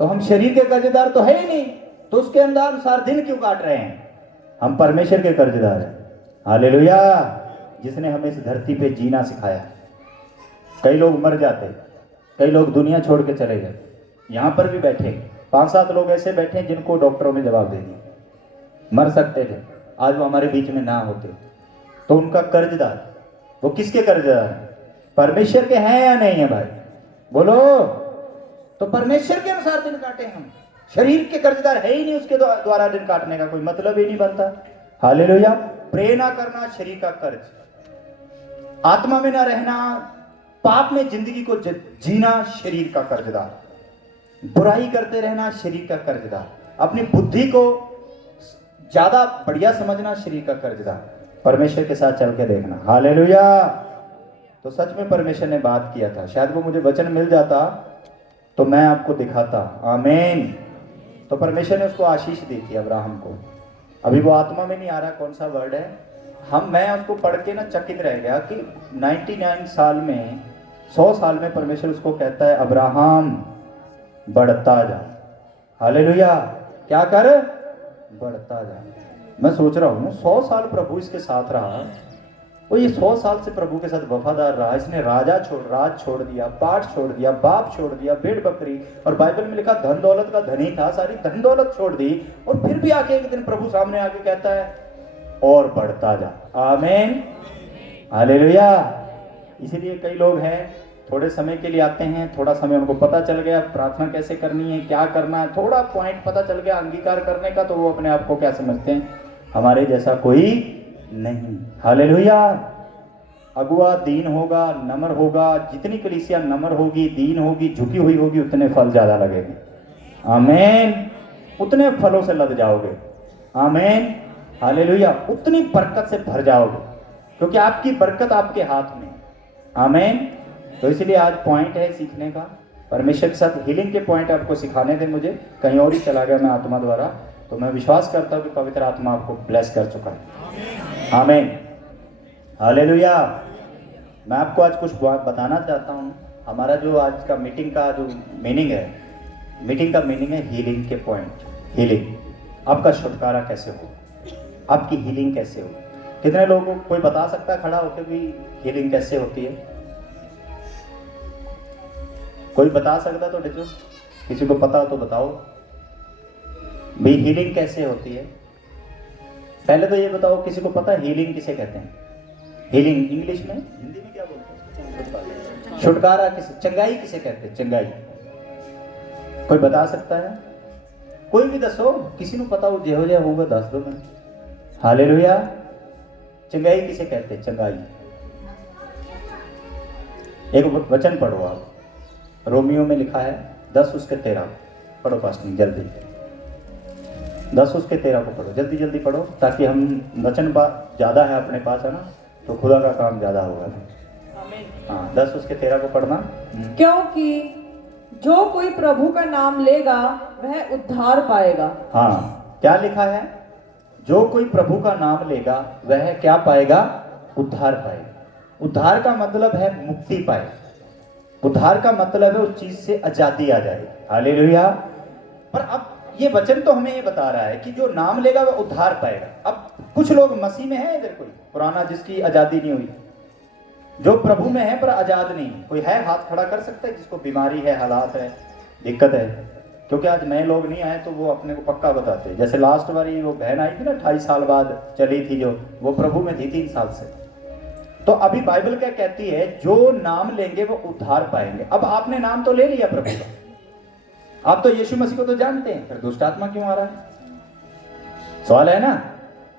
तो हम शरीर के कर्जदार तो है ही नहीं, तो उसके अनुसार दिन क्यों काट रहे हैं? हम परमेश्वर के कर्जदार हैं। हालेलुया। जिसने हमें इस धरती पे जीना सिखाया। कई लोग मर जाते, कई लोग दुनिया छोड़ के चले गए। यहां पर भी बैठे 5-7 लोग ऐसे बैठे जिनको डॉक्टरों ने जवाब दे दिया, मर सकते थे, आज वो हमारे बीच में ना होते। तो उनका कर्जदार, वो किसके कर्जदार है? परमेश्वर के हैं या नहीं है भाई? बोलो। तो परमेश्वर के अनुसार दिन काटे हम, शरीर के कर्जदार है ही नहीं, उसके द्वारा दिन काटने का कोई मतलब ही नहीं बनता। हालेलुया। प्रे ना करना शरीर का कर्ज, आत्मा में ना रहना, पाप में जिंदगी को जीना शरीर का कर्जदार, बुराई करते रहना शरीर का कर्जदार, अपनी बुद्धि को ज्यादा बढ़िया समझना शरीर का कर्जदार, परमेश्वर के साथ चल के देखना। हालेलुया। तो सच में परमेश्वर ने बात किया था, शायद वो मुझे वचन मिल जाता तो मैं आपको दिखाता। आमीन। तो परमेश्वर ने उसको आशीष दी थी अब्राहम को। अभी वो आत्मा में नहीं आ रहा कौन सा वर्ड है, मैं उसको पढ़ के ना चकित रह गया कि 99 साल में, 100 साल में परमेश्वर उसको कहता है अब्राहम बढ़ता जा। हालेलुया। क्या कर? बढ़ता जा। मैं सोच रहा हूँ 100 साल प्रभु इसके साथ रहा, वो ये 100 साल से प्रभु के साथ वफादार रहा। इसने राज छोड़ दिया, पाठ छोड़ दिया, बाप छोड़ दिया, भेड़ बकरी, और बाइबल में लिखा धन दौलत का धनी था, सारी धन दौलत छोड़ दी, और फिर भी आके एक दिन प्रभु सामने आके कहता है और बढ़ता जा। आमीन। हालेलुया। इसीलिए कई लोग हैं थोड़े समय के लिए आते हैं, थोड़ा समय उनको पता चल गया प्रार्थना कैसे करनी है, क्या करना है, थोड़ा पॉइंट पता चल गया अंगीकार करने का, तो वो अपने आप को क्या समझते हैं? हमारे जैसा कोई नहीं। हालेलुया। अगुआ दीन होगा, नम्र होगा, जितनी कलीसिया नम्र होगी, दीन होगी, झुकी हुई होगी, उतने फल ज्यादा लगेंगे। आमीन। उतने फलों से लद जाओगे। आमीन। हालेलुया। उतनी बरकत से भर जाओगे, क्योंकि आपकी बरकत आपके हाथ में। आमीन। तो इसलिए आज पॉइंट है सीखने का, परमेश्वर के साथ हीलिंग के पॉइंट आपको सिखाने थे। मुझे कहीं और ही चला गया मैं आत्मा द्वारा, तो मैं विश्वास करता हूँ कि पवित्र आत्मा आपको ब्लेस कर चुका है। आमीन। हालेलुया। मैं आपको आज कुछ बताना चाहता हूँ। हमारा जो आज का मीटिंग का जो मीनिंग है, मीटिंग का मीनिंग है हीलिंग के पॉइंट। हीलिंग, आपका छुटकारा कैसे हो, आपकी हीलिंग कैसे हो। कितने लोगों को कोई बता सकता है खड़ा होकर भी हीलिंग कैसे होती है? कोई बता सकता तो देखो, किसी को पता हो तो बताओ भाई हीलिंग कैसे होती है। पहले तो ये बताओ किसी को पता है हीलिंग किसे कहते हैं? हीलिंग इंग्लिश में, हिंदी में क्या बोलते हैं? छुटकारा किसे, चंगाई किसे कहते हैं? चंगाई कोई बता सकता है? कोई भी दसो, किसी को पता हो जो जो होगा दस दो। मैं हालेलुया। चंगाई किसे कहते हैं? चंगाई। एक वचन पढ़ो आप, रोमियो में लिखा है 10:13 पढ़ो पास्टर जल्दी। 10:13 को पढ़ो, जल्दी जल्दी पढ़ो, ताकि हम वचन ज्यादा है अपने पास, है ना, तो खुदा का काम ज्यादा होगा। हाँ 10:13 को पढ़ना। क्योंकि जो कोई प्रभु का नाम लेगा वह उद्धार पाएगा। हाँ, क्या लिखा है? जो कोई प्रभु का नाम लेगा वह क्या पाएगा? उद्धार पाएगा। उद्धार का मतलब है मुक्ति पाए। उद्धार का मतलब है उस चीज से आजादी आ जाए। हालेलुया। पर अब ये वचन तो हमें ये बता रहा है कि जो नाम लेगा वह उद्धार पाएगा। अब कुछ लोग मसीह में है, इधर कोई पुराना जिसकी आजादी नहीं हुई, जो प्रभु में है पर आजाद नहीं, कोई है? हाथ खड़ा कर सकता है जिसको बीमारी है, हालात है, दिक्कत है? क्योंकि आज नए लोग नहीं आए तो वो अपने को पक्का बताते हैं। जैसे लास्ट बारी वो बहन आई थी ना 28 साल बाद चली थी, जो वो प्रभु में थी 3 साल से। तो अभी बाइबल क्या कहती है? जो नाम लेंगे वो उद्धार पाएंगे। अब आपने नाम तो ले लिया प्रभु का, आप तो यीशु मसीह को तो जानते हैं, फिर दुष्ट आत्मा क्यों आ रहा है? सवाल है ना।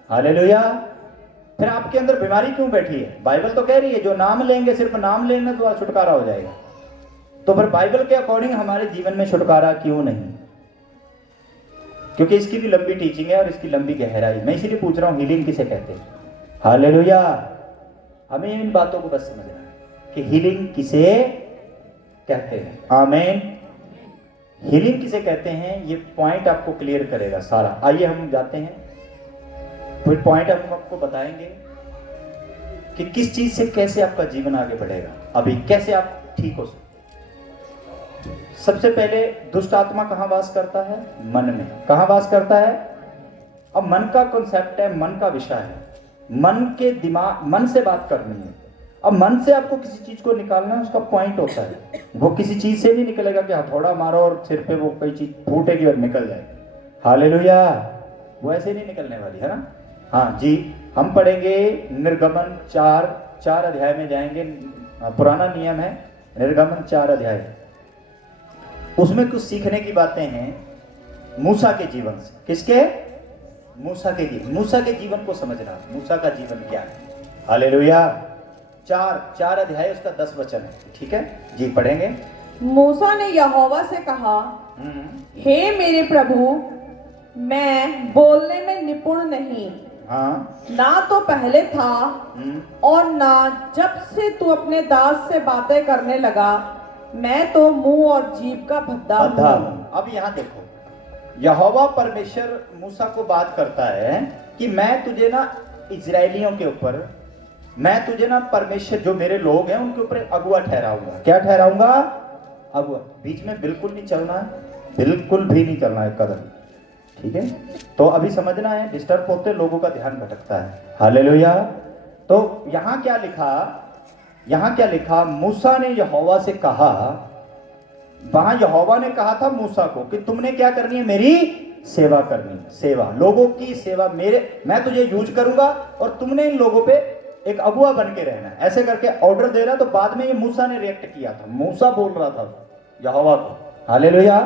हालेलुया। फिर आपके अंदर बीमारी क्यों बैठी है? बाइबल तो कह रही है जो नाम लेंगे, सिर्फ नाम लेने तो छुटकारा हो जाएगा। तो फिर बाइबल के अकॉर्डिंग हमारे जीवन में छुटकारा क्यों नहीं? क्योंकि इसकी भी लंबी टीचिंग है और इसकी लंबी गहराई। मैं इसीलिए पूछ रहा हूं हीलिंग किसे कहते हैं। हालेलुया। हमें इन बातों को बस समझना है कि हीलिंग किसे कहते हैं। आमीन। हीलिंग किसे कहते हैं ये पॉइंट आपको क्लियर करेगा सारा। आइए हम जाते हैं, फिर पॉइंट हम आपको बताएंगे कि किस चीज से कैसे आपका जीवन आगे बढ़ेगा, अभी कैसे आप ठीक हो सकते। सबसे पहले दुष्ट आत्मा कहां वास करता है? मन में। कहां वास करता है? अब मन का कॉन्सेप्ट है, मन का विषय है, मन के दिमाग, मन से बात करनी है। अब मन से आपको किसी चीज को निकालना है, उसका पॉइंट होता है। वो किसी चीज से नहीं निकलेगा कि हथौड़ा मारो और सिर पे वो कोई चीज फूटेगी और निकल जाएगी। हालेलुया। वो ऐसे नहीं निकलने वाली है ना। हाँ जी, हम पढ़ेंगे निर्गमन 4 अध्याय में जाएंगे। पुराना नियम है, निर्गमन 4 अध्याय। उसमें कुछ सीखने की बातें हैं मूसा के जीवन से। किसके? मूसा के जीवन। मूसा के जीवन को समझना, मूसा का जीवन क्या है। हालेलुया। 4 अध्याय, उसका 10 वचन है। ठीक है जी, पढ़ेंगे। मूसा ने यहोवा से कहा, हे मेरे प्रभु, मैं बोलने में निपुण नहीं, हाँ, ना तो पहले था और ना जब से तू अपने दास से बातें करने लगा। मैं तो मुंह और जीभ का भद्दा हूं। अब यहाँ देखो, यहोवा परमेश्वर मूसा को बात करता है कि मैं तुझे ना इजरायलियों के ऊपर, मैं तुझे ना परमेश्वर जो मेरे लोग हैं उनके ऊपर अगुआ ठहराऊंगा। क्या ठहराऊंगा? अगुआ। बीच में बिल्कुल नहीं चलना है, बिल्कुल भी नहीं चलना है कदम। ठीक है, तो अभी समझना है, डिस्टर्ब होते लोगों का ध्यान भटकता है। हालेलुया। तो यहाँ क्या लिखा? यहाँ क्या लिखा? मूसा ने यहोवा से कहा, वहां यहोवा ने कहा था मूसा को कि तुमने क्या करनी है? मेरी सेवा करनी। सेवा, लोगों की सेवा। मैं तुझे यूज करूंगा और तुमने इन लोगों पे एक अगुआ बन के रहना। ऐसे करके ऑर्डर दे रहा। तो बाद में ये मूसा ने रिएक्ट किया था। मूसा बोल रहा था यहोवा को। हालेलुया।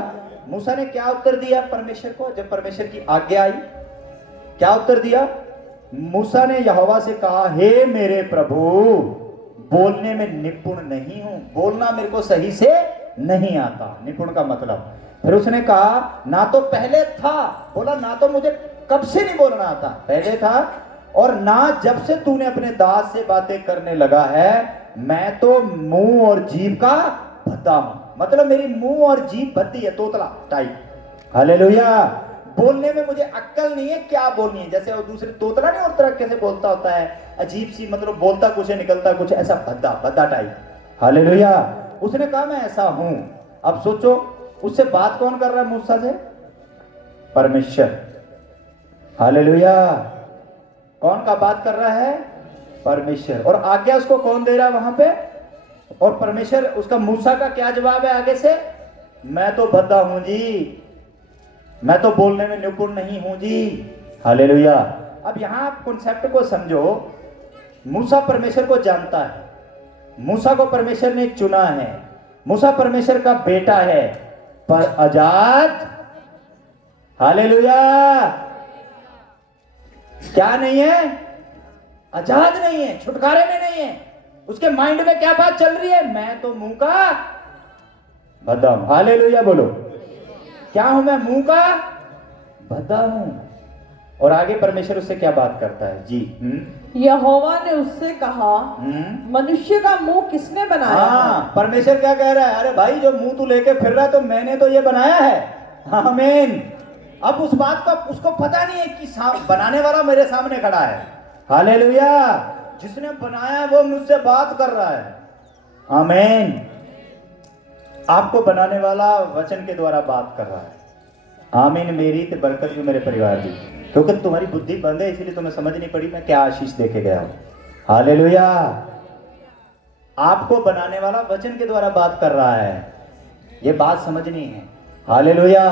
मूसा ने क्या उत्तर दिया परमेश्वर को जब परमेश्वर की आज्ञा आई? क्या उत्तर दिया? मूसा ने यहोवा से कहा, हे मेरे प्रभु, बोलने में निपुण नहीं हूं, बोलना मेरे को सही से नहीं आता। निपुण का मतलब, फिर उसने कहा ना तो पहले था, बोला ना तो मुझे कब से नहीं बोलना आता, पहले था, और ना जब से तूने अपने दास से बातें करने लगा है। मैं तो मुंह और जीभ का भद्दा हूं। मतलब मेरी मुंह और जीभ भद्दी है, तोतला टाइप। हालेलुया। बोलने में मुझे अक्कल नहीं है क्या बोलनी है। जैसे वो दूसरे तोतला नहीं और तरह कैसे बोलता होता है, अजीब सी, मतलब बोलता कुछ है निकलता कुछ, ऐसा भद्दा टाइप। हालेलुया। उसने कहा मैं ऐसा हूं। अब सोचो, उससे बात कौन कर रहा है मूसा से? परमेश्वर। हालेलुया। कौन का बात कर रहा है? परमेश्वर। और आज्ञा उसको कौन दे रहा है वहां पे? और परमेश्वर। उसका मूसा का क्या जवाब है आगे से? मैं तो भद्दा हूं जी, मैं तो बोलने में निपुण नहीं हूं जी। हालेलुया। अब यहां आप कॉन्सेप्ट को समझो। मूसा परमेश्वर को जानता है, मूसा को परमेश्वर ने चुना है, मूसा परमेश्वर का बेटा है, पर आजाद। हालेलुया। क्या नहीं है? आजाद नहीं है, छुटकारे में नहीं है। उसके माइंड में क्या बात चल रही है? मैं तो मुंह का भद्दा हूं। हालेलुया बोलो। क्या हूं मैं? मुंह का भद्दा हूं। और आगे परमेश्वर उससे क्या बात करता है जी? यहोवा ने उससे कहा, मनुष्य का मुंह किसने बनाया? हाँ, परमेश्वर क्या कह रहा है? अरे भाई, जो मुंह तू लेके फिर रहा है तो मैंने तो ये बनाया है। आमीन। अब उस बात का उसको पता नहीं है कि बनाने वाला मेरे सामने खड़ा है। हालेलुया। जिसने बनाया वो मुझसे बात कर रहा है। आमीन। आपको बनाने वाला वचन के द्वारा बात कर रहा है। आमीन। मेरी तो बरकत भी मेरे परिवार की, क्योंकि तुम्हारी बुद्धि बंद है इसलिए तुम्हें समझ नहीं पड़ी मैं क्या आशीष देके गया हूं। हालेलुया। आपको बनाने वाला वचन के द्वारा बात कर रहा है, ये बात समझनी है। हालेलुया।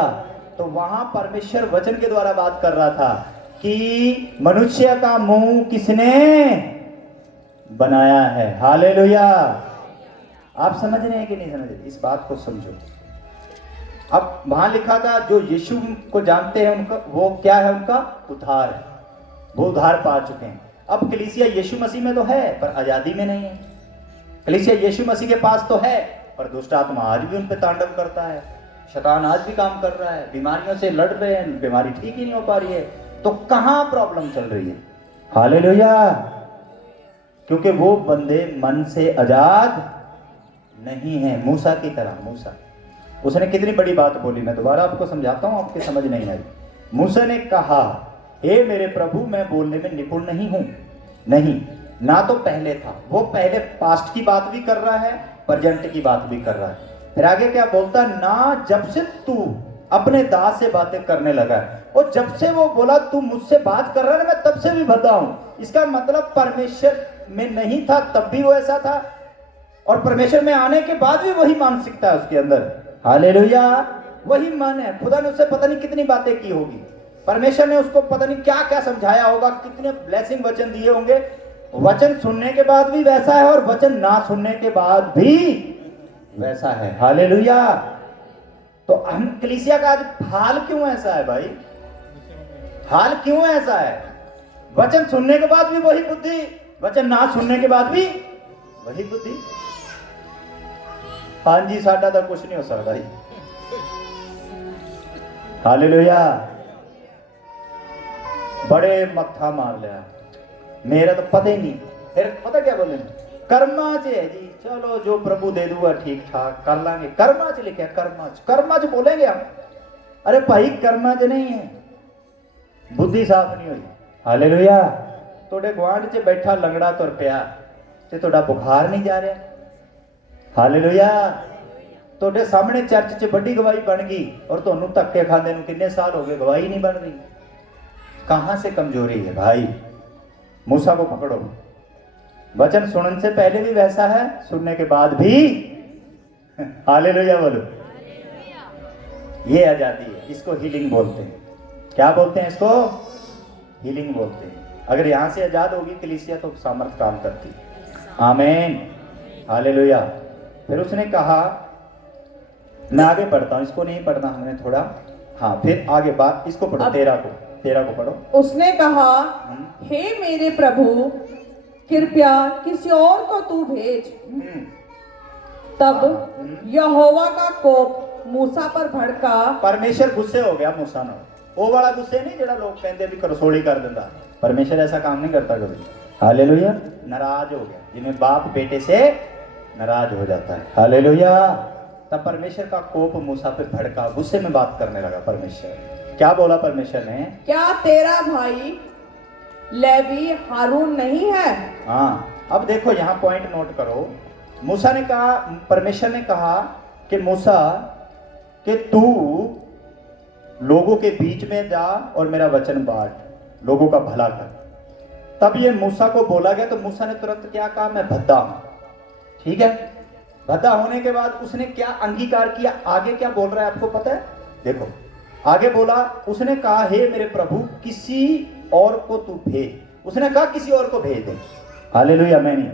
तो वहां परमेश्वर वचन के द्वारा बात कर रहा था कि मनुष्य का मुंह किसने बनाया है। हालेलुया। आप समझ रहे हैं कि नहीं समझ रहे? इस बात को समझो। अब वहां लिखा था जो यीशु को जानते हैं उनका वो क्या है? उनका उद्धार है, वो उद्धार पा चुके हैं। अब कलीसिया यीशु मसीह में तो है पर आजादी में नहीं है। कलीसिया यीशु मसीह के पास तो है पर दुष्ट आत्मा आज भी उन पे तांडव करता है, शैतान आज भी काम कर रहा है, बीमारियों से लड़ रहे हैं, बीमारी ठीक ही नहीं हो पा रही है। तो कहां प्रॉब्लम चल रही है? हालेलुया। क्योंकि वो बंदे मन से आजाद नहीं है। मूसा की तरह, मूसा उसने कितनी बड़ी बात बोली, मैं दोबारा आपको समझाता हूं, आपके समझ नहीं आई। मूसा ने कहा, हे मेरे प्रभु, मैं बोलने में निपुण नहीं हूं। नहीं, ना तो पहले था, वो पहले पास्ट की बात भी कर रहा है, प्रेजेंट की बात भी कर रहा है। फिर आगे क्या बोलता, ना जब से तू अपने दास से बातें करने लगा है। और जब से वो बोला तू मुझसे बात कर रहा है, मैं तब से भी भद्दा हूं। इसका मतलब परमेश्वर में नहीं था तब भी वो ऐसा था, और परमेश्वर में आने के बाद भी वही मानसिकता है उसके अंदर। हालेलुया। वही मन है। खुदा ने उससे पता नहीं कितनी बातें की होगी, परमेश्वर ने उसको पता नहीं क्या क्या समझाया होगा, कितने ब्लेसिंग वचन दिए होंगे। वचन सुनने के बाद भी वैसा है और वचन ना सुनने के बाद भी वैसा है। हालेलुया। तो हम कलीसिया का आज हाल क्यों ऐसा है भाई? हाल क्यों ऐसा है? वचन सुनने के बाद भी वही बुद्धि, वचन ना सुनने के बाद भी वही बुद्धि। हाँ जी, साडा तो कुछ नहीं हो सकता ही। हालेलुया। बड़े मत्था मार लिया, मेरा तो पता ही नहीं। फिर पता क्या बोले, कर्मा च है जी, चलो जो प्रभु दे दूंगा ठीक ठाक कर लांगे। कर्मा च लिखा, कर्मा च बोलेंगे हम। अरे भाई कर्मा च नहीं है, बुद्धि साफ नहीं हुई। हालेलुया। तोड़े गुआंढ च बैठा लंगड़ा तुर पिया ते तोड़ा बुखार नहीं जा रहा। हालेलुया। तोड़े सामने चर्च च बड़ी गवाही बन गई और तुहानू धक्के खांदे नू कितने साल हो गए, गवाही नहीं बन रही। कहां से कमजोरी है भाई? मूसा को पकड़ो। वचन सुनने से पहले भी वैसा है, सुनने के बाद भी। हालेलुया बोलो। ये आजादी है, इसको हीलिंग बोलते हैं। क्या बोलते हैं इसको? हीलिंग बोलते हैं। अगर यहां से आजाद होगी कलीसिया तो सामर्थ काम करती है। आमीन। हालेलुया। फिर उसने कहा, मैं आगे पढ़ता हूं, इसको नहीं पढ़ना हमने थोड़ा। हाँ, फिर आगे बात, इसको पढ़ो, 13 को पढ़ो। उसने कहा, हे मेरे प्रभु, कृपया किसी और को तू भेज। तब यहोवा का कोप मूसा पर भड़का। परमेश्वर गुस्से हो गया मूसा ने। वो वाला गुस्से नहीं जेड़ा लोग कहते भी रसोड़ी कर देता। परमेश्वर ऐसा काम नहीं करता कभी। हालेलुया। नाराज हो गया, जिन्हें बाप बेटे से नाराज हो जाता है। हालेलुया। तब परमेश्वर का कोप मूसा पे भड़का, गुस्से में बात करने लगा परमेश्वर। क्या बोला परमेश्वर ने? क्या तेरा भाई लेवी हारून नहीं है? हाँ, अब देखो यहाँ पॉइंट नोट करो। मूसा ने कहा, परमेश्वर ने कहा कि मूसा कि तू लोगों के बीच में जा और मेरा वचन बांट, लोगों का भला कर। तब ये मूसा को बोला गया तो मूसा ने तुरंत क्या कहा? मैं भद्दा हूं। ठीक है, भद्दा होने के बाद उसने क्या अंगीकार किया? आगे क्या बोल रहा है आपको पता है? देखो आगे बोला, उसने कहा, हे मेरे प्रभु, किसी और को तू भेज। उसने कहा किसी और को भेज दे। हालेलुया। मैं नहीं।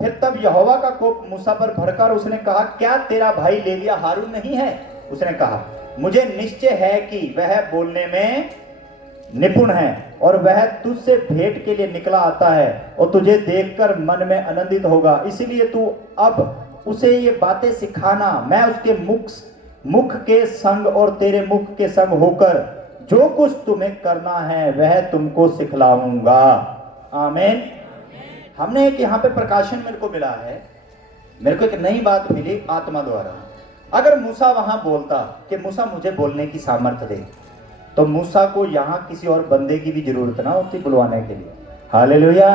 फिर तब यहोवा का कोप मूसा पर भड़का और उसने कहा, क्या तेरा भाई लेविया हारून नहीं है? उसने कहा, मुझे निश्चय है कि वह बोलने में निपुण है और वह तुझसे भेंट के लिए निकला आता है और तुझे देखकर मन में आनंदित होगा। इसीलिए तू अब उसे ये बातें सिखाना। मैं उसके मुख के संग और तेरे मुख के संग होकर जो कुछ तुम्हें करना है वह तुमको सिखलाऊंगा। आमीन। हमने एक यहाँ पे प्रकाशन मेरे को मिला है, मेरे को एक नई बात मिली आत्मा द्वारा। अगर मूसा वहां बोलता कि मूसा मुझे बोलने की सामर्थ्य दे, तो मूसा को यहां किसी और बंदे की भी जरूरत ना होती बुलवाने के लिए। हालेलुया।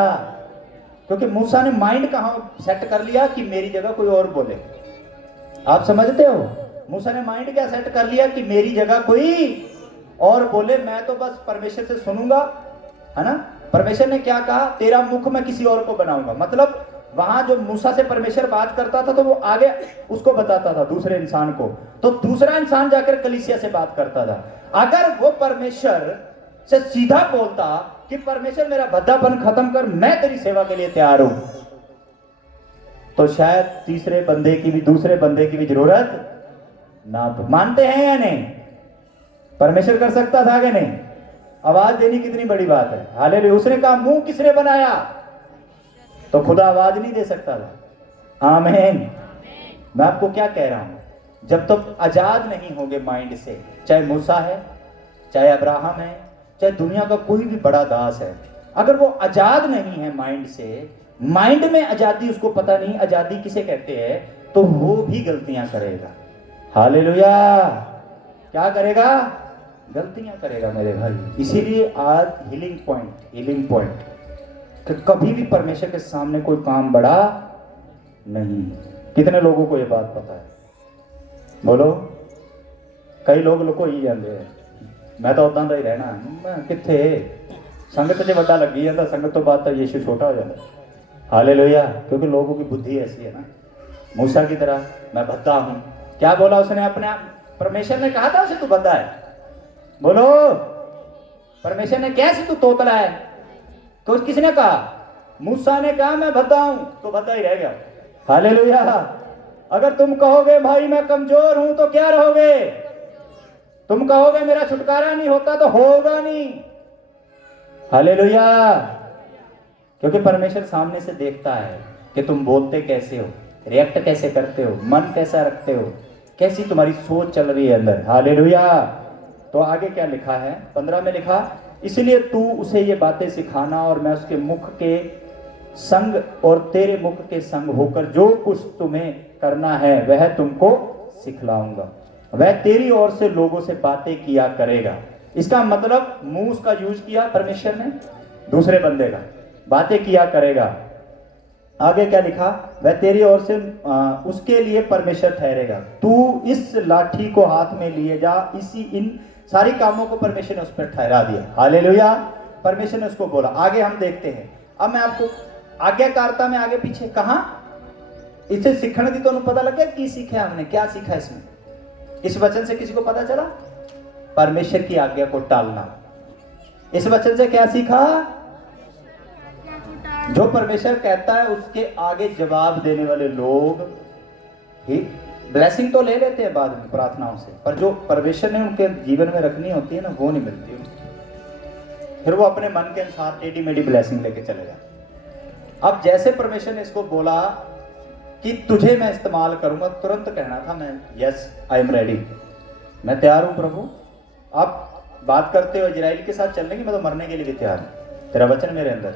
क्योंकि मूसा ने माइंड कहां सेट कर लिया कि मेरी जगह कोई और बोले। आप समझते हो? मूसा ने माइंड क्या सेट कर लिया कि मेरी जगह कोई और बोले, मैं तो बस परमेश्वर से सुनूंगा, है ना। परमेश्वर ने क्या कहा? तेरा मुख मैं किसी और को बनाऊंगा। मतलब वहां जो मूसा से परमेश्वर बात करता था तो वो आगे उसको बताता था, दूसरे इंसान को, तो दूसरा इंसान जाकर कलीसिया से बात करता था। अगर वो परमेश्वर से सीधा बोलता कि परमेश्वर मेरा भद्दापन खत्म कर, मैं तेरी सेवा के लिए तैयार हूं, तो शायद तीसरे बंदे की भी, दूसरे बंदे की भी जरूरत ना। मानते हैं या नहीं? परमेश्वर कर सकता था कि नहीं? आवाज देनी कितनी बड़ी बात है। हालेलुया। उसने कहा मुंह किसने बनाया, तो खुदा आवाज नहीं दे सकता था। आमीन। मैं आपको क्या कह रहा हूं, जब तक आजाद नहीं होगे माइंड से, चाहे मूसा है, चाहे अब्राहम है, चाहे दुनिया का कोई भी बड़ा दास है, अगर वो आजाद नहीं है माइंड से, माइंड में आजादी उसको पता नहीं आजादी किसे कहते हैं, तो वो भी गलतियां करेगा। हालेलुया। क्या करेगा, गलतियां करेगा मेरे भाई। इसीलिए आज हीलिंग पॉइंट कि कभी भी परमेश्वर के सामने कोई काम बड़ा नहीं। कितने लोगों को ये बात पता है, बोलो। कई लोग को ही जाते हैं, मैं तो उदा का ही रहना, मैं किथे संगत च वड्डा लगी जाता, संगत तो बाद तो यीशु छोटा हो जाता। हालेलुया। क्योंकि लोगों की बुद्धि ऐसी है ना, मूसा की तरह मैं भद्दा हूं। क्या बोला उसने अपने आप, परमेश्वर ने कहा था उसे तू भद्दा है, बोलो। परमेश्वर ने क्या तू तोतला है, तो किसने कहा, मूसा ने कहा मैं भद्दा हूं, तो भद्दा ही रह गया। हालेलुया। अगर तुम कहोगे भाई मैं कमजोर हूं, तो क्या रहोगे, तुम कहोगे मेरा छुटकारा नहीं होता, तो होगा नहीं। हालेलुया। क्योंकि परमेश्वर सामने से देखता है कि तुम बोलते कैसे हो, रिएक्ट कैसे करते हो, मन कैसा रखते हो, कैसी तुम्हारी सोच चल रही है अंदर। हालेलुया। तो आगे क्या लिखा है, 15 में लिखा, इसलिए तू उसे ये बातें सिखाना और मैं उसके मुख के संग और तेरे मुख के संग होकर जो कुछ तुम्हें करना है वह तुमको सिखलाऊंगा। वह तेरी ओर से लोगों से बातें किया करेगा। इसका मतलब मुंह उसका यूज किया परमेश्वर ने, दूसरे बंदे का, बातें किया करेगा। आगे क्या लिखा, वह तेरी ओर से उसके लिए परमेश्वर ठहरेगा। तू इस लाठी को हाथ में लिए जा, इसी इन सारी कामों को परमेश्वर ने उस पर ठहरा दिया। हालेलुया। परमेश्वर ने उसको बोला। आगे हम देखते हैं। अब मैं आपको आज्ञाकारिता में आगे पीछे कहा, इसे सीखने की तो पता लग गया की सीखा हमने, क्या सीखा इसमें, इस वचन से किसी को पता चला, परमेश्वर की आज्ञा को टालना। इस वचन से क्या सीखा, जो परमेश्वर कहता है उसके आगे जवाब देने वाले लोग ही ब्लेसिंग तो ले लेते हैं बाद में प्रार्थनाओं से, पर जो परमेश्वर ने उनके जीवन में रखनी होती है ना, वो नहीं मिलती उनको। फिर वो अपने मन के अनुसार टेढ़ी मेढ़ी ब्लेसिंग लेके चलेगा। अब जैसे परमेश्वर ने इसको बोला कि तुझे मैं इस्तेमाल करूंगा, तुरंत कहना था मैं यस आई एम रेडी, मैं तैयार हूं प्रभु। आप बात करते हो इजराइल के साथ चलने की, मैं तो मरने के लिए भी तैयार हूं, तेरा वचन मेरे अंदर,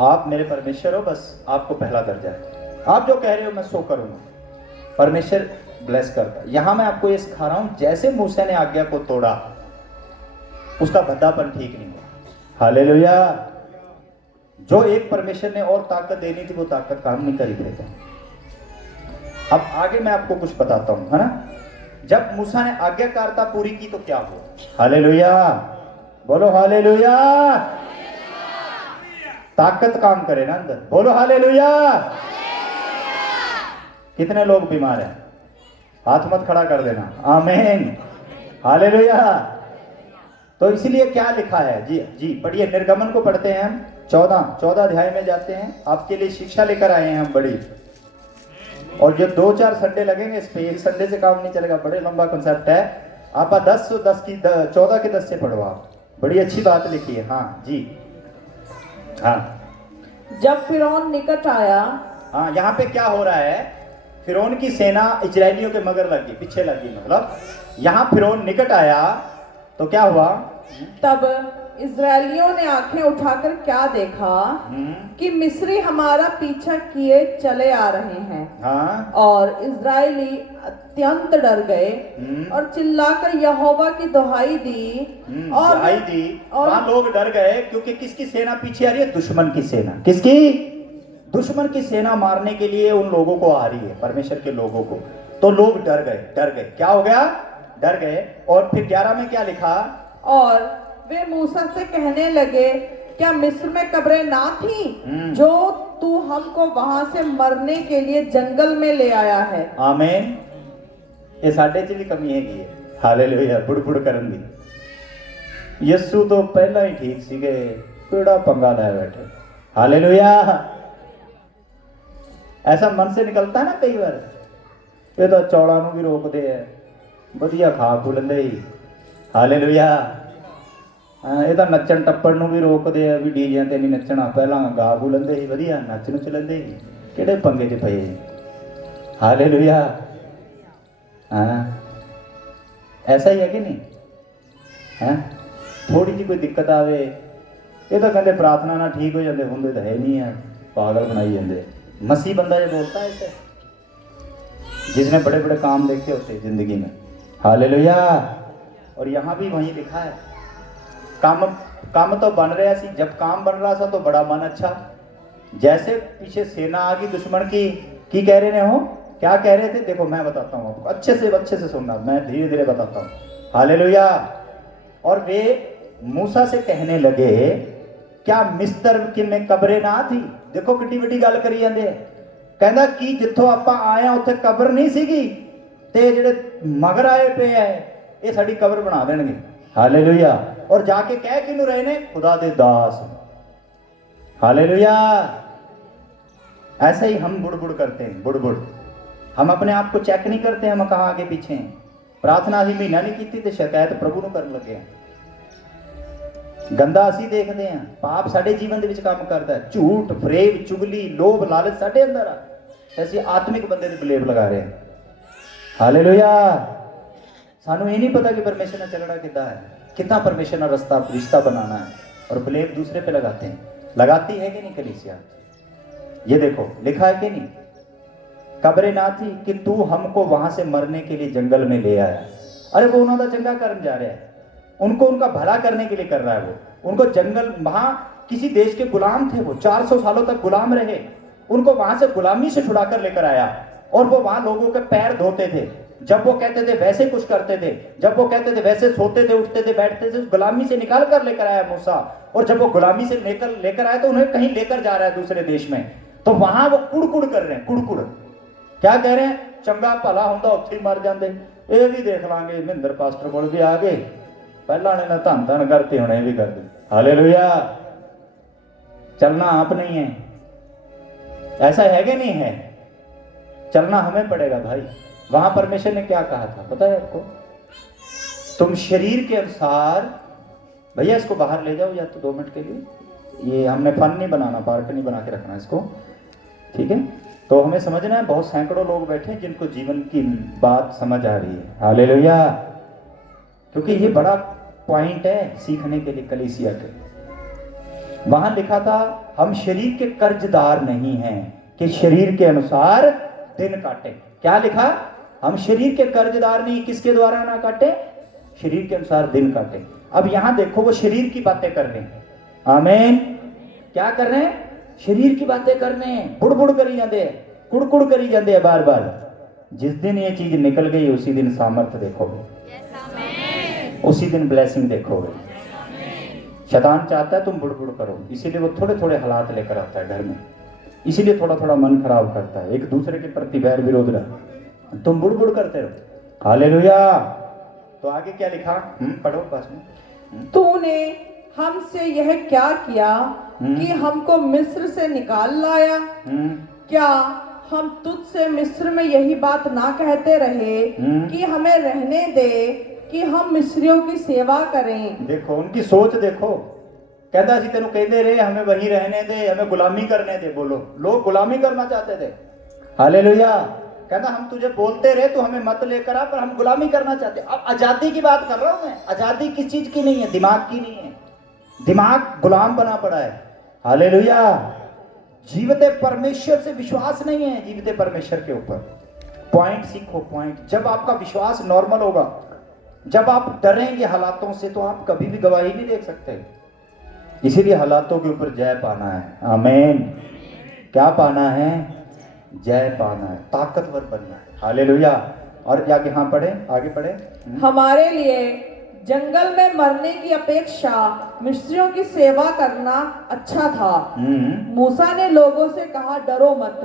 आप मेरे परमेश्वर हो, बस आपको पहला दर्जा है, आप जो कह रहे हो मैं सो करूंगा। परमेश्वर ब्लेस करता। यहां मैं आपको ये सिखा रहा हूं, जैसे मूसा ने आज्ञा को तोड़ा, उसका भद्दापन ठीक नहीं हुआ। हालेलुया। जो एक परमेश्वर ने और ताकत देनी थी, वो ताकत काम नहीं करी देता। अब आगे मैं आपको कुछ बताता हूं, है ना। जब मूसा ने आज्ञाकारिता पूरी की तो क्या हुआ, हालेलुया, बोलो हालेलुया। ताकत काम करे ना अंदर, बोलो हालेलुया। कितने लोग बीमार हैं, हाथ मत खड़ा कर देना, आमीन, हालेलुया। तो इसलिए क्या लिखा है, जी पढ़िए, निर्गमन को पढ़ते हैं हम, 14 अध्याय में जाते हैं। आपके लिए शिक्षा लेकर आए हैं हम बड़ी, और जो 2-4 संडे लगेंगे इस पे, एक संडे से काम नहीं चलेगा, बड़े लंबा कंसेप्ट है। आप 14 के 10 से पढ़ो, आप बड़ी अच्छी बात लिखी है। हाँ जी, हाँ। जब फिरौन निकट आया, हाँ, यहाँ पे क्या हो रहा है, फिरौन की सेना इजरायलियों के मगर लगी, पीछे लगी, मतलब यहाँ फिरौन निकट आया तो क्या हुआ, तब इजरायलियों ने आंखें उठाकर क्या देखा कि मिस्री हमारा पीछा किए चले आ रहे हैं। हाँ, और इजरायली अत्यंत डर गए और चिल्लाकर यहोवा की दुहाई दी। और वहां लोग डर गए क्योंकि किसकी सेना पीछे आ रही है, दुश्मन की सेना। किसकी, दुश्मन की सेना मारने के लिए उन लोगों को आ रही है, परमेश्वर के लोगों को। तो लोग डर गए। क्या हो गया, डर गए। और फिर 11 में क्या लिखा, और वे मूसा से कहने लगे, क्या मिस्र में कब्रें ना थी जो तू हमको वहां से मरने के लिए जंगल में ले आया है। आमीन। ये साडे च भी कमी है, हालेलुया, बुड़ करन दी। यीशु तो पहला ही ठीक सीगे, केड़ा पंगा ले बैठे, हालेलुया। ऐसा मन से निकलता है ना कई बार, ये तो चौड़ा नूं भी रोकते हैं, वधिया खा खू लेंदे ही, हालेलुया। ਇਹ ਤਾਂ ਨੱਚਣ ਟੱਪਣ ਨੂੰ ਵੀ ਰੋਕਦੇ ਆ ਵੀ ਡੀਜਿਆਂ ਤੇ ਨਹੀਂ ਨੱਚਣਾ, ਪਹਿਲਾਂ ਗਾ gu ਲੈਂਦੇ ਸੀ ਵਧੀਆ, ਨੱਚ ਨੂੰ ਲੈਂਦੇ ਸੀ, ਕਿਹੜੇ ਪੰਗੇ 'ਚ ਪਏ। हालेलुया। हाँ, ऐसा ही है कि नहीं है? थोड़ी जी कोई दिक्कत आवे ये तो कहते प्रार्थना ना ठीक हो जाते, होंगे तो है नहीं है, पागल बनाई जाते। मसीह बंदा ये बोलता है ऐसे, जिसने बड़े बड़े काम देखे होते जिंदगी में। हालेलुया। और यहाँ भी वहीं लिखा है, काम तो बन रहा सी, जब काम बन रहा था तो बड़ा मन अच्छा, जैसे पीछे सेना आ गई दुश्मन की कह रहे हो, क्या कह रहे थे? देखो मैं बताता हूँ आपको, अच्छे से सुनना, मैं धीरे धीरे बताता हूँ। हालेलुया। और वे मूसा से कहने लगे, क्या मिस्र कि में कब्रे ना थी? देखो किड्डी वड्डी गल करी जांदे, कहंदा कि जिथों आपां आए हां उत्थे कब्र नहीं सीगी, ते जिहड़े मगर आए पे है ये साडी कब्र बना देणगे। हालेलुया। और जाके कह किनू रहे ने? खुदा दे दास। हालेलुया। ऐसे ही हम बुड़ करते हैं, बुड़ हम अपने आप को चेक नहीं करते, हम कहाँ आगे पीछे हैं। प्रार्थना अभी महीना नहीं की तो शिकायत प्रभु ਨੂੰ ਕਰਨ ਲੱਗੇ हैं। गंदा ਅਸੀਂ देखते हैं, पाप साडे जीवन ਦੇ ਵਿੱਚ ਕੰਮ ਕਰਦਾ है, झूठ फरेब चुगली लोभ लालच साडे अंदर आ, ਅਸੀਂ आत्मिक बंदे ਦੇ ਬਲੇਮ लगा रहे हैं। हालेलुया। ਸਾਨੂੰ ਇਹ नहीं पता कि परमेश्वर ने चलना कितना है, कितना परमेश्वर ने रिश्ता बनाना है, और ब्लेम दूसरे पे लगाते हैं। लगाती है कि नहीं कलीसिया? ये देखो लिखा है कि नहीं, कब्रें ना थी कि तू हमको वहां से मरने के लिए जंगल में ले आया। अरे वो उन्होंने चंगा करने जा रहा है, उनको उनका भला करने के लिए कर रहा है। वो उनको जंगल, वहां किसी देश के गुलाम थे, वो 400 सालों तक गुलाम रहे, उनको वहां से गुलामी से छुड़ा कर लेकर आया, और वो वहां लोगों के पैर धोते थे, जब वो कहते थे वैसे कुछ करते थे, जब वो कहते थे वैसे सोते थे, उठते थे, बैठते थे। गुलामी से निकाल कर लेकर आया मूसा, और जब वो गुलामी से लेकर आया तो उन्हें कहीं लेकर जा रहा है दूसरे देश में, तो वहां वो कुड़ कर रहे हैं, कुड़ क्या कह रहे हैं? चंगा भला होंदा उत्थे ही मर जाते। ये भी देख लांगे, महिंदर पास्टर कोल भी आ गए, पहला ने धन करते होने भी कर दे। हालेलुया। चलना आप नहीं है, ऐसा है कि नहीं है? चलना हमें पड़ेगा भाई। वहां परमेश्वर ने क्या कहा था पता है आपको? तुम शरीर के अनुसार, भैया इसको बाहर ले जाओ या तो 2 मिनट के लिए, ये हमने फन नहीं बनाना, पार्क नहीं बना के रखना इसको, ठीक है? तो हमें समझना है, बहुत सैकड़ों लोग बैठे हैं जिनको जीवन की बात समझ आ रही है। हालेलुया। क्योंकि ये बड़ा पॉइंट है सीखने के लिए कलीसिया के। वहां लिखा था हम शरीर के कर्जदार नहीं हैं कि शरीर के अनुसार दिन काटे। क्या लिखा? हम शरीर के कर्जदार नहीं, किसके द्वारा ना काटे? शरीर के अनुसार दिन काटे। अब यहां देखो वो शरीर की बातें कर रहे हैं। आमीन। क्या कर रहे हैं? शरीर की बातें करने, बुड़ करी जाते हैं, कुड़ करी जाते हैं बार बार। जिस दिन ये चीज निकल गई उसी दिन सामर्थ्य देखोगे, उसी दिन ब्लेसिंग देखोगे। शैतान चाहता है तुम बुड़ करो, इसीलिए वो थोड़े थोड़े हालात लेकर आता है घर में, इसीलिए थोड़ा मन खराब करता है, एक दूसरे के प्रति वैर विरोध रहा, तुम बुड़ करते रहो। हालेलुया। तो आगे क्या लिखा? पढ़ो पास में। तूने हमसे यह क्या किया कि हमको मिस्र से निकाल लाया? क्या हम तुझसे मिस्र में यही बात ना कहते रहे कि हमें रहने दे कि हम मिस्रियों की सेवा करें? देखो उनकी सोच देखो, कहता सी तेनू कहते रहे हमें वहीं रहने दे, हमें गुलामी करने दे। बोलो, लोग गुलामी करना चाहते थे। हालेलुया। कहता हम तुझे बोलते रहे तो हमें मत लेकर आ, पर हम गुलामी करना चाहते। अब आजादी की बात कर रहा हूं मैं। आजादी किस चीज की नहीं है? दिमाग की नहीं है। दिमाग गुलाम बना पड़ा है। हालेलुया। जीवते परमेश्वर से विश्वास नहीं है, जीवते परमेश्वर के ऊपर। पॉइंट सीखो, पॉइंट। जब आपका विश्वास नॉर्मल होगा, जब आप डरेंगे हालातों से, तो आप कभी भी गवाही नहीं देख सकते। इसीलिए हालातों के ऊपर जय पाना है। आमीन। क्या पाना है? जय पाना है, ताकतवर बनना है। हालेलुया। और आगे हाँ पढ़े, आगे पढ़े। हमारे लिए जंगल में मरने की अपेक्षा मिस्रियों की सेवा करना अच्छा था। मूसा ने लोगों से कहा, डरो मत,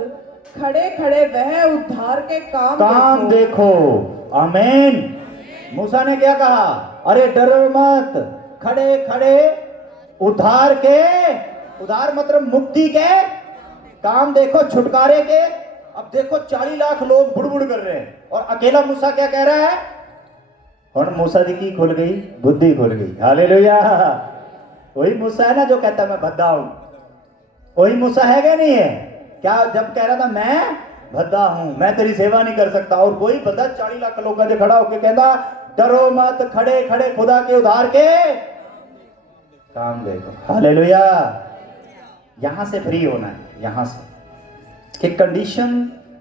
खड़े खड़े वह उद्धार के काम देखो। आमीन। मूसा ने क्या कहा? अरे डरो मत, खड़े खड़े उद्धार मतलब मुक्ति के काम देखो, छुटकारे के। अब देखो 40 लाख लोग बुड़ कर रहे हैं, और अकेला मूसा क्या कह रहा है? हुण मूसा दी की खुल गई, बुद्धि खुल गई। हालेलुया। वही मूसा है ना जो कहता मैं भद्दा हूं, वही मूसा है क्या नहीं है? क्या जब कह रहा था मैं भद्दा हूं, मैं तेरी सेवा नहीं कर सकता, और कोई बंदा 40 लाख लोगों से खड़ा होकर कहता डरो मत, खड़े खड़े खुदा के उधार के काम देखो। हालेलुया। यहां से फ्री होना है, यहां से कि कंडीशन,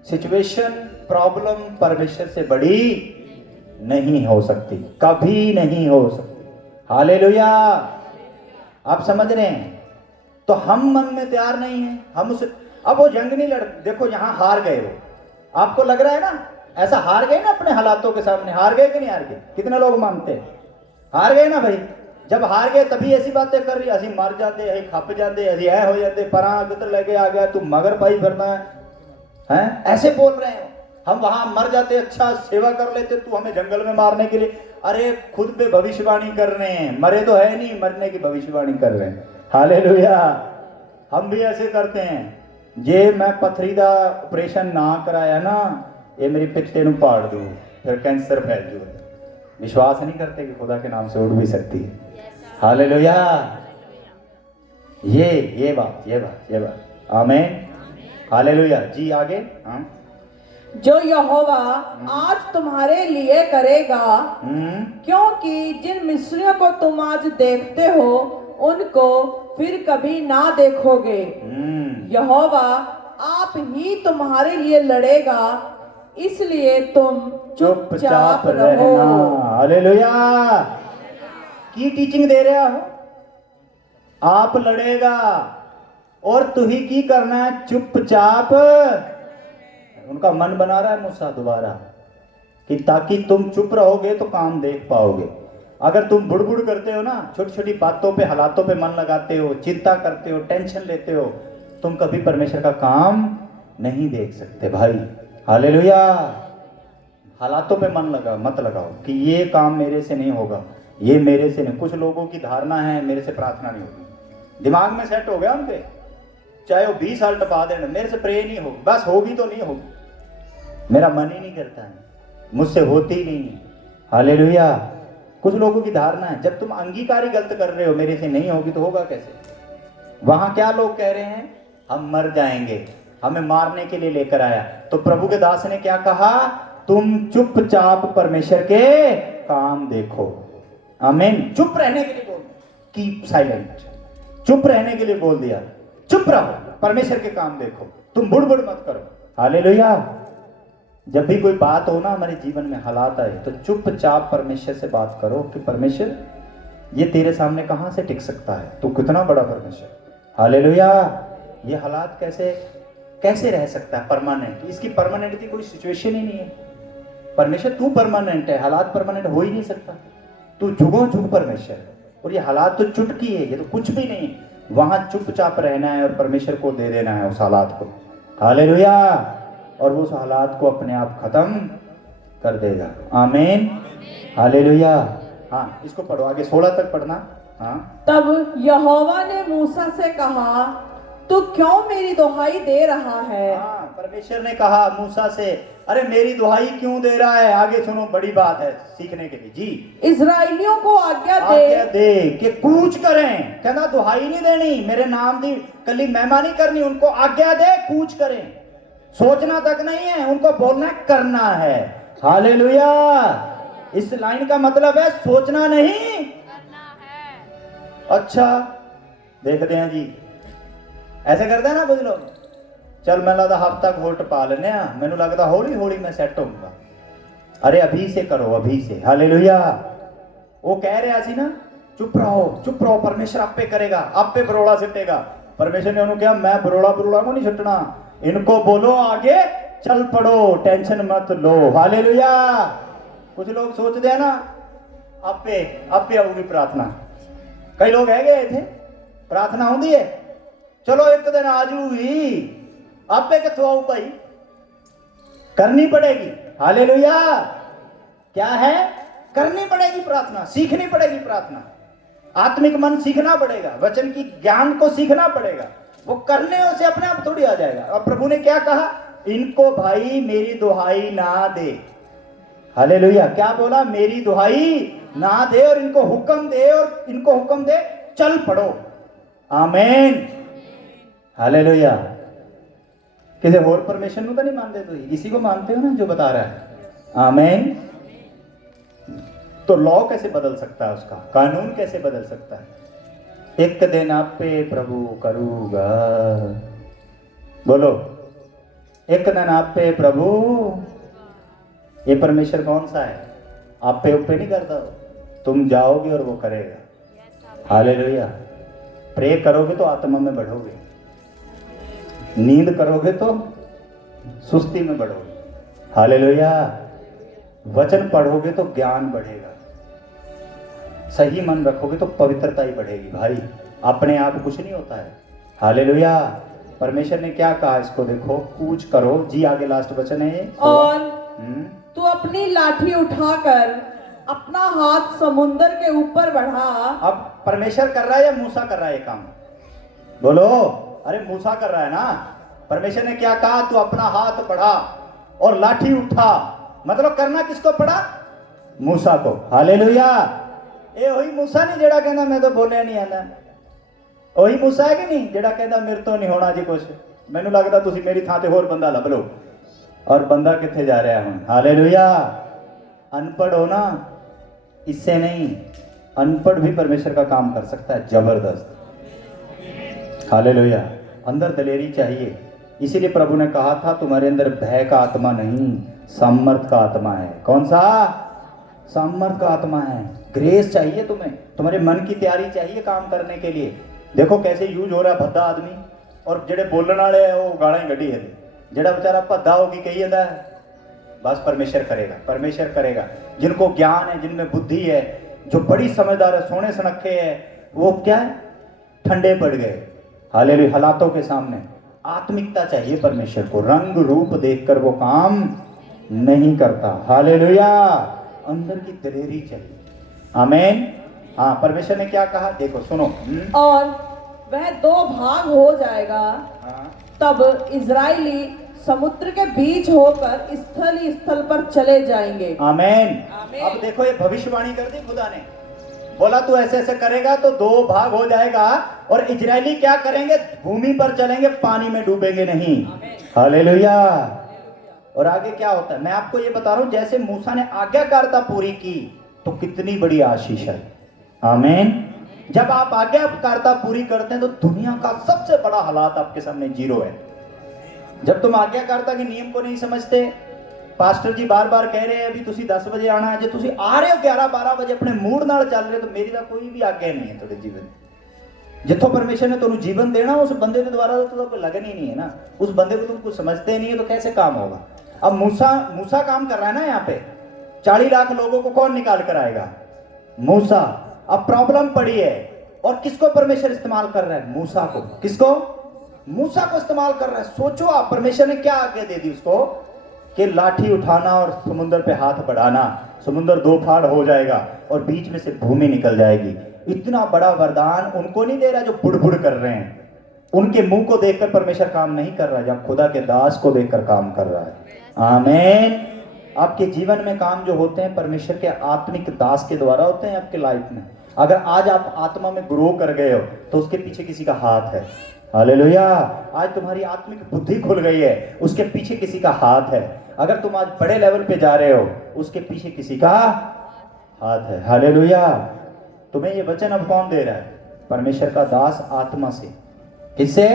सिचुएशन, प्रॉब्लम परमेश्वर से बड़ी नहीं हो सकती, कभी नहीं हो सकती। हालेलुया। आप समझ रहे हैं? तो हम मन में तैयार नहीं है, हम उस अब वो जंग नहीं लड़, देखो यहां हार गए हो, आपको लग रहा है ना ऐसा हार गए ना अपने हालातों के सामने, हार गए कि नहीं हार गए? कितने लोग मानते हैं हार गए ना भाई? जब हार गए तभी ऐसी बातें कर रही, असी मर जाते, असी खप जाते, असी ऐ हो जाते, परा किधर लेके आ गया तू, मगर पाई फिरना है, ऐसे बोल रहे हो। हम वहां मर जाते, अच्छा सेवा कर लेते, तू हमें जंगल में मारने के लिए, अरे खुद पे भविष्यवाणी कर रहे हैं, मरे तो है नहीं, मरने की भविष्यवाणी कर रहे हैं। हालेलुया। हम भी ऐसे करते हैं, जे मैं पथरीदा ऑपरेशन ना कराया ना, ये मेरी पित्ते नू पाड़ दूं, फिर कैंसर फैल जू। विश्वास नहीं करते कि खुदा के नाम से उड़ भी सकती है। हालेलुया। ये बात आमीन। हालेलुया। जी आगे। हाँ, जो यहोवा आज तुम्हारे लिए करेगा, क्योंकि जिन मिस्रियों को तुम आज देखते हो उनको फिर कभी ना देखोगे। यहोवा आप ही तुम्हारे लिए लड़ेगा, इसलिए तुम चुपचाप रहो। हालेलुया। की टीचिंग दे रहा हो, आप लड़ेगा और तू ही की करना है, चुपचाप। उनका मन बना रहा है मूसा दोबारा कि ताकि तुम चुप रहोगे तो काम देख पाओगे। अगर तुम बुड़बुड़ करते हो ना, छोटी छोटी बातों पे, हालातों पे मन लगाते हो, चिंता करते हो, टेंशन लेते हो, तुम कभी परमेश्वर का काम नहीं देख सकते भाई। हालेलुया। हालातों पे मन मत लगाओ कि ये काम मेरे से नहीं होगा, ये मेरे से नहीं। कुछ लोगों की धारणा है मेरे से प्रार्थना नहीं होगी, दिमाग में सेट हो गया उनके, चाहे वो 20 साल टपा देना, मेरे से प्रे नहीं होगी, बस होगी तो नहीं होगी, मेरा मन ही नहीं करता है, मुझसे होती ही नहीं। हालेलुया। कुछ लोगों की धारणा है जब तुम अंगीकार ही गलत कर रहे हो, मेरे से नहीं होगी तो होगा कैसे? वहां क्या लोग कह रहे हैं, हम मर जाएंगे, हमें मारने के लिए लेकर आया। तो प्रभु के दास ने क्या कहा, तुम चुपचाप परमेश्वर के काम देखो। आमीन। चुप रहने के लिए बोल, कीप साइलेंट, चुप रहने के लिए बोल दिया, चुप रहो, परमेश्वर के काम देखो, तुम बुड़बुड़ मत करो। हालेलुया। जब भी कोई बात हो ना हमारे जीवन में, हालात आए, तो चुपचाप परमेश्वर से बात करो कि परमेश्वर ये तेरे सामने कहां से टिक सकता है, तू कितना बड़ा परमेश्वर। हालेलुया। ये हालात कैसे रह सकता है परमानेंट? इसकी परमानेंट की कोई सिचुएशन ही नहीं है। परमेश्वर तू परमानेंट है, हालात परमानेंट हो ही नहीं सकता। तू जुगों जुग परमेश्वर है, और ये हालात तो चुटकी है, ये तो कुछ भी नहीं। वहां चुपचाप रहना है और परमेश्वर को दे देना है उस हालात को। हालेलुया। और वो उस हालात को अपने आप खत्म कर देगा। आमीन। हालेलुया। हाँ, इसको पढ़ो आगे, 16 तक पढ़ना। हाँ। तब यहोवा ने मूसा से कहा, तू क्यों मेरी दुहाई दे रहा है? हाँ, परमेश्वर ने कहा मूसा से, अरे मेरी दुहाई क्यों दे रहा है? आगे सुनो, बड़ी बात है सीखने के लिए। जी। इजराइलियों को आज्ञा दे कि कूच करें। कहना दुहाई नहीं देनी, मेरे नाम दी कली महिमा नहीं करनी, उनको आज्ञा दे कूच करें। सोचना तक नहीं है, उनको बोलना करना है। हालेलुया। इस लाइन का मतलब है सोचना नहीं, करना है। अच्छा, देखते हैं जी, ऐसे करते हैं ना कुछ लोग, चल मैं लगता हफ्ता घोट पा लेने, मैनू लगता हौली हौली मैं सेट होऊंगा। अरे अभी से करो, अभी से। हालेलुया। वो कह रहा सी ना, चुप रहो, परमेश्वर आप पे करेगा, आप पे बरोड़ा सिटेगा। परमेश्वर ने उन्होंने कहा, मैं बरोड़ा को नहीं छटना, इनको बोलो आगे चल पड़ो, टेंशन मत लो। हालेलुया। कुछ लोग सोचते हैं ना, आप पे आऊगी प्रार्थना। कई लोग है गए थे, प्रार्थना होती है, चलो एक दिन आजूगी, आप पे कितों आऊ भाई, करनी पड़ेगी। हालेलुया। क्या है? करनी पड़ेगी प्रार्थना, सीखनी पड़ेगी प्रार्थना, आत्मिक मन सीखना पड़ेगा, वचन की ज्ञान को सीखना पड़ेगा। वो करने से अपने आप थोड़ी आ जाएगा। और प्रभु ने क्या कहा, इनको भाई मेरी दुहाई ना दे। हालेलुया। क्या बोला? मेरी दुहाई ना दे और इनको हुक्म दे, और इनको हुक्म दे चल पड़ो। आमीन, हालेलुया। किसी और परमेश्वर को तो नहीं मानते, तो इसी को मानते हो ना जो बता रहा है। आमीन। तो लॉ कैसे बदल सकता है, उसका कानून कैसे बदल सकता है? एक दिन आप पे प्रभु करूँगा, बोलो, एक दिन आप पे प्रभु। ये परमेश्वर कौन सा है? आप पे ऊपर नहीं करता हो, तुम जाओगे और वो करेगा। हालेलुया। प्रे करोगे तो आत्मा में बढ़ोगे, नींद करोगे तो सुस्ती में बढ़ोगे। हालेलुया। वचन पढ़ोगे तो ज्ञान बढ़ेगा, सही मन रखोगे तो पवित्रता ही बढ़ेगी। भाई अपने आप कुछ नहीं होता है। हालेलुया। परमेश्वर ने क्या कहा इसको देखो, कूच करो जी। आगे लास्ट वचन है ये। और तू अपनी लाठी उठाकर अपना हाथ समुंदर के ऊपर बढ़ा। अब परमेश्वर कर रहा है या मूसा कर रहा है ये काम? बोलो। अरे मूसा कर रहा है ना। परमेश्वर ने क्या कहा? तू अपना हाथ बढ़ा और लाठी उठा। मतलब करना किसको पड़ा? मूसा को। हालेलुया। ये वही मूसा नहीं जेड़ा कहना मैं तो बोलिया नहीं आना। वही मूसा है कि नहीं जेड़ा कहना मेरे तो नहीं होना जी कुछ। मैनू लगता तुसी मेरी थां ते होर बंदा लभ लो। और बंदा किथे जा रहा है हुण? हालेलुया। अनपढ़ हो ना, इससे नहीं, अनपढ़ भी परमेश्वर का काम कर सकता है जबरदस्त। हालेलुया। अंदर दलेरी चाहिए। इसीलिए प्रभु ने कहा था तुम्हारे अंदर भय का आत्मा नहीं, सामर्थ का आत्मा है। कौन सा? सामर्थ का आत्मा है। ग्रेस चाहिए तुम्हें, तुम्हारे मन की तैयारी चाहिए काम करने के लिए। देखो कैसे यूज हो रहा है भद्दा आदमी, और जेड़े बोलने वाले हैं वो गाला ही गड्डी है। जेड़ा बेचारा भद्दा होगी कही जाता है बस परमेश्वर करेगा, परमेश्वर करेगा। जिनको ज्ञान है, जिनमें बुद्धि है, जो बड़ी समझदार है, सोने सनखे है, वो क्या है? ठंडे पड़ गए। हालेलुया। हालातों के सामने आत्मिकता चाहिए परमेश्वर को। रंग रूप देखकर वो काम नहीं करता। हालेलुया। अंदर की दलेरी चाहिए। आमीन। हाँ, परमेश्वर ने क्या कहा देखो सुनो। और वह दो भाग हो जाएगा। हाँ। तब इजरायली समुद्र के बीच होकर स्थल ही स्थल पर चले जाएंगे। आमीन। आमीन। अब देखो ये भविष्यवाणी कर दी खुदा ने। बोला तू ऐसे ऐसे करेगा तो दो भाग हो जाएगा, और इजरायली क्या करेंगे? भूमि पर चलेंगे, पानी में डूबेंगे नहीं। हालेलुया। और आगे क्या होता है मैं आपको ये बता रहा हूं। जैसे मूसा ने आज्ञाकारिता पूरी की तो कितनी बड़ी आशीष है। आमीन। जब आप आज्ञाकारिता पूरी करते हैं तो दुनिया का सबसे बड़ा हालात आपके सामने जीरो है। जब तुम आज्ञाकारिता के नियम को नहीं समझते, पास्टर जी बार बार कह रहे हैं अभी तुसी 10 बजे आना है, जो तुसी आ रहे हो 11-12 बजे अपने मूड नाल चल रहे हो, तो मेरी तो कोई भी आज्ञा नहीं है तुम्हारे जीवन। जिथों परमेश्वर ने तुम्हें जीवन देना उस बंदे के द्वारा तो कोई लगन ही नहीं है ना। उस बंदे को तुम कुछ समझते नहीं है तो कैसे काम होगा? अब मूसा काम कर रहा है ना यहाँ पे। 40 लाख लोगों को कौन निकाल कर आएगा? मूसा। अब प्रॉब्लम पड़ी है, और किसको परमेश्वर इस्तेमाल कर रहा है? मूसा को। किसको? मूसा को इस्तेमाल कर रहा है। सोचो आप, परमेश्वर ने क्या आज्ञा दे दी उसको कि लाठी उठाना और समुद्र पे हाथ बढ़ाना, समुद्र 2 फाड़ हो जाएगा और बीच में से भूमि निकल जाएगी। इतना बड़ा वरदान उनको नहीं दे रहा जो बुड़बुड़ कर रहे हैं। उनके मुंह को देखकर परमेश्वर काम नहीं कर रहा है, जब खुदा के दास को देखकर काम कर रहा है। आमीन। आपके जीवन में काम जो होते हैं परमेश्वर के आत्मिक दास के द्वारा होते हैं आपके लाइफ में। अगर आज आप आत्मा में ग्रो कर गए हो तो उसके पीछे किसी का हाथ है। हालेलुया। आज तुम्हारी आत्मिक बुद्धि खुल गई है, उसके पीछे किसी का हाथ है। अगर तुम आज बड़े लेवल पे जा रहे हो, उसके पीछे किसी का हाथ है। हालेलुया। तुम्हें ये वचन अब कौन दे रहा है? परमेश्वर का दास आत्मा से। किससे?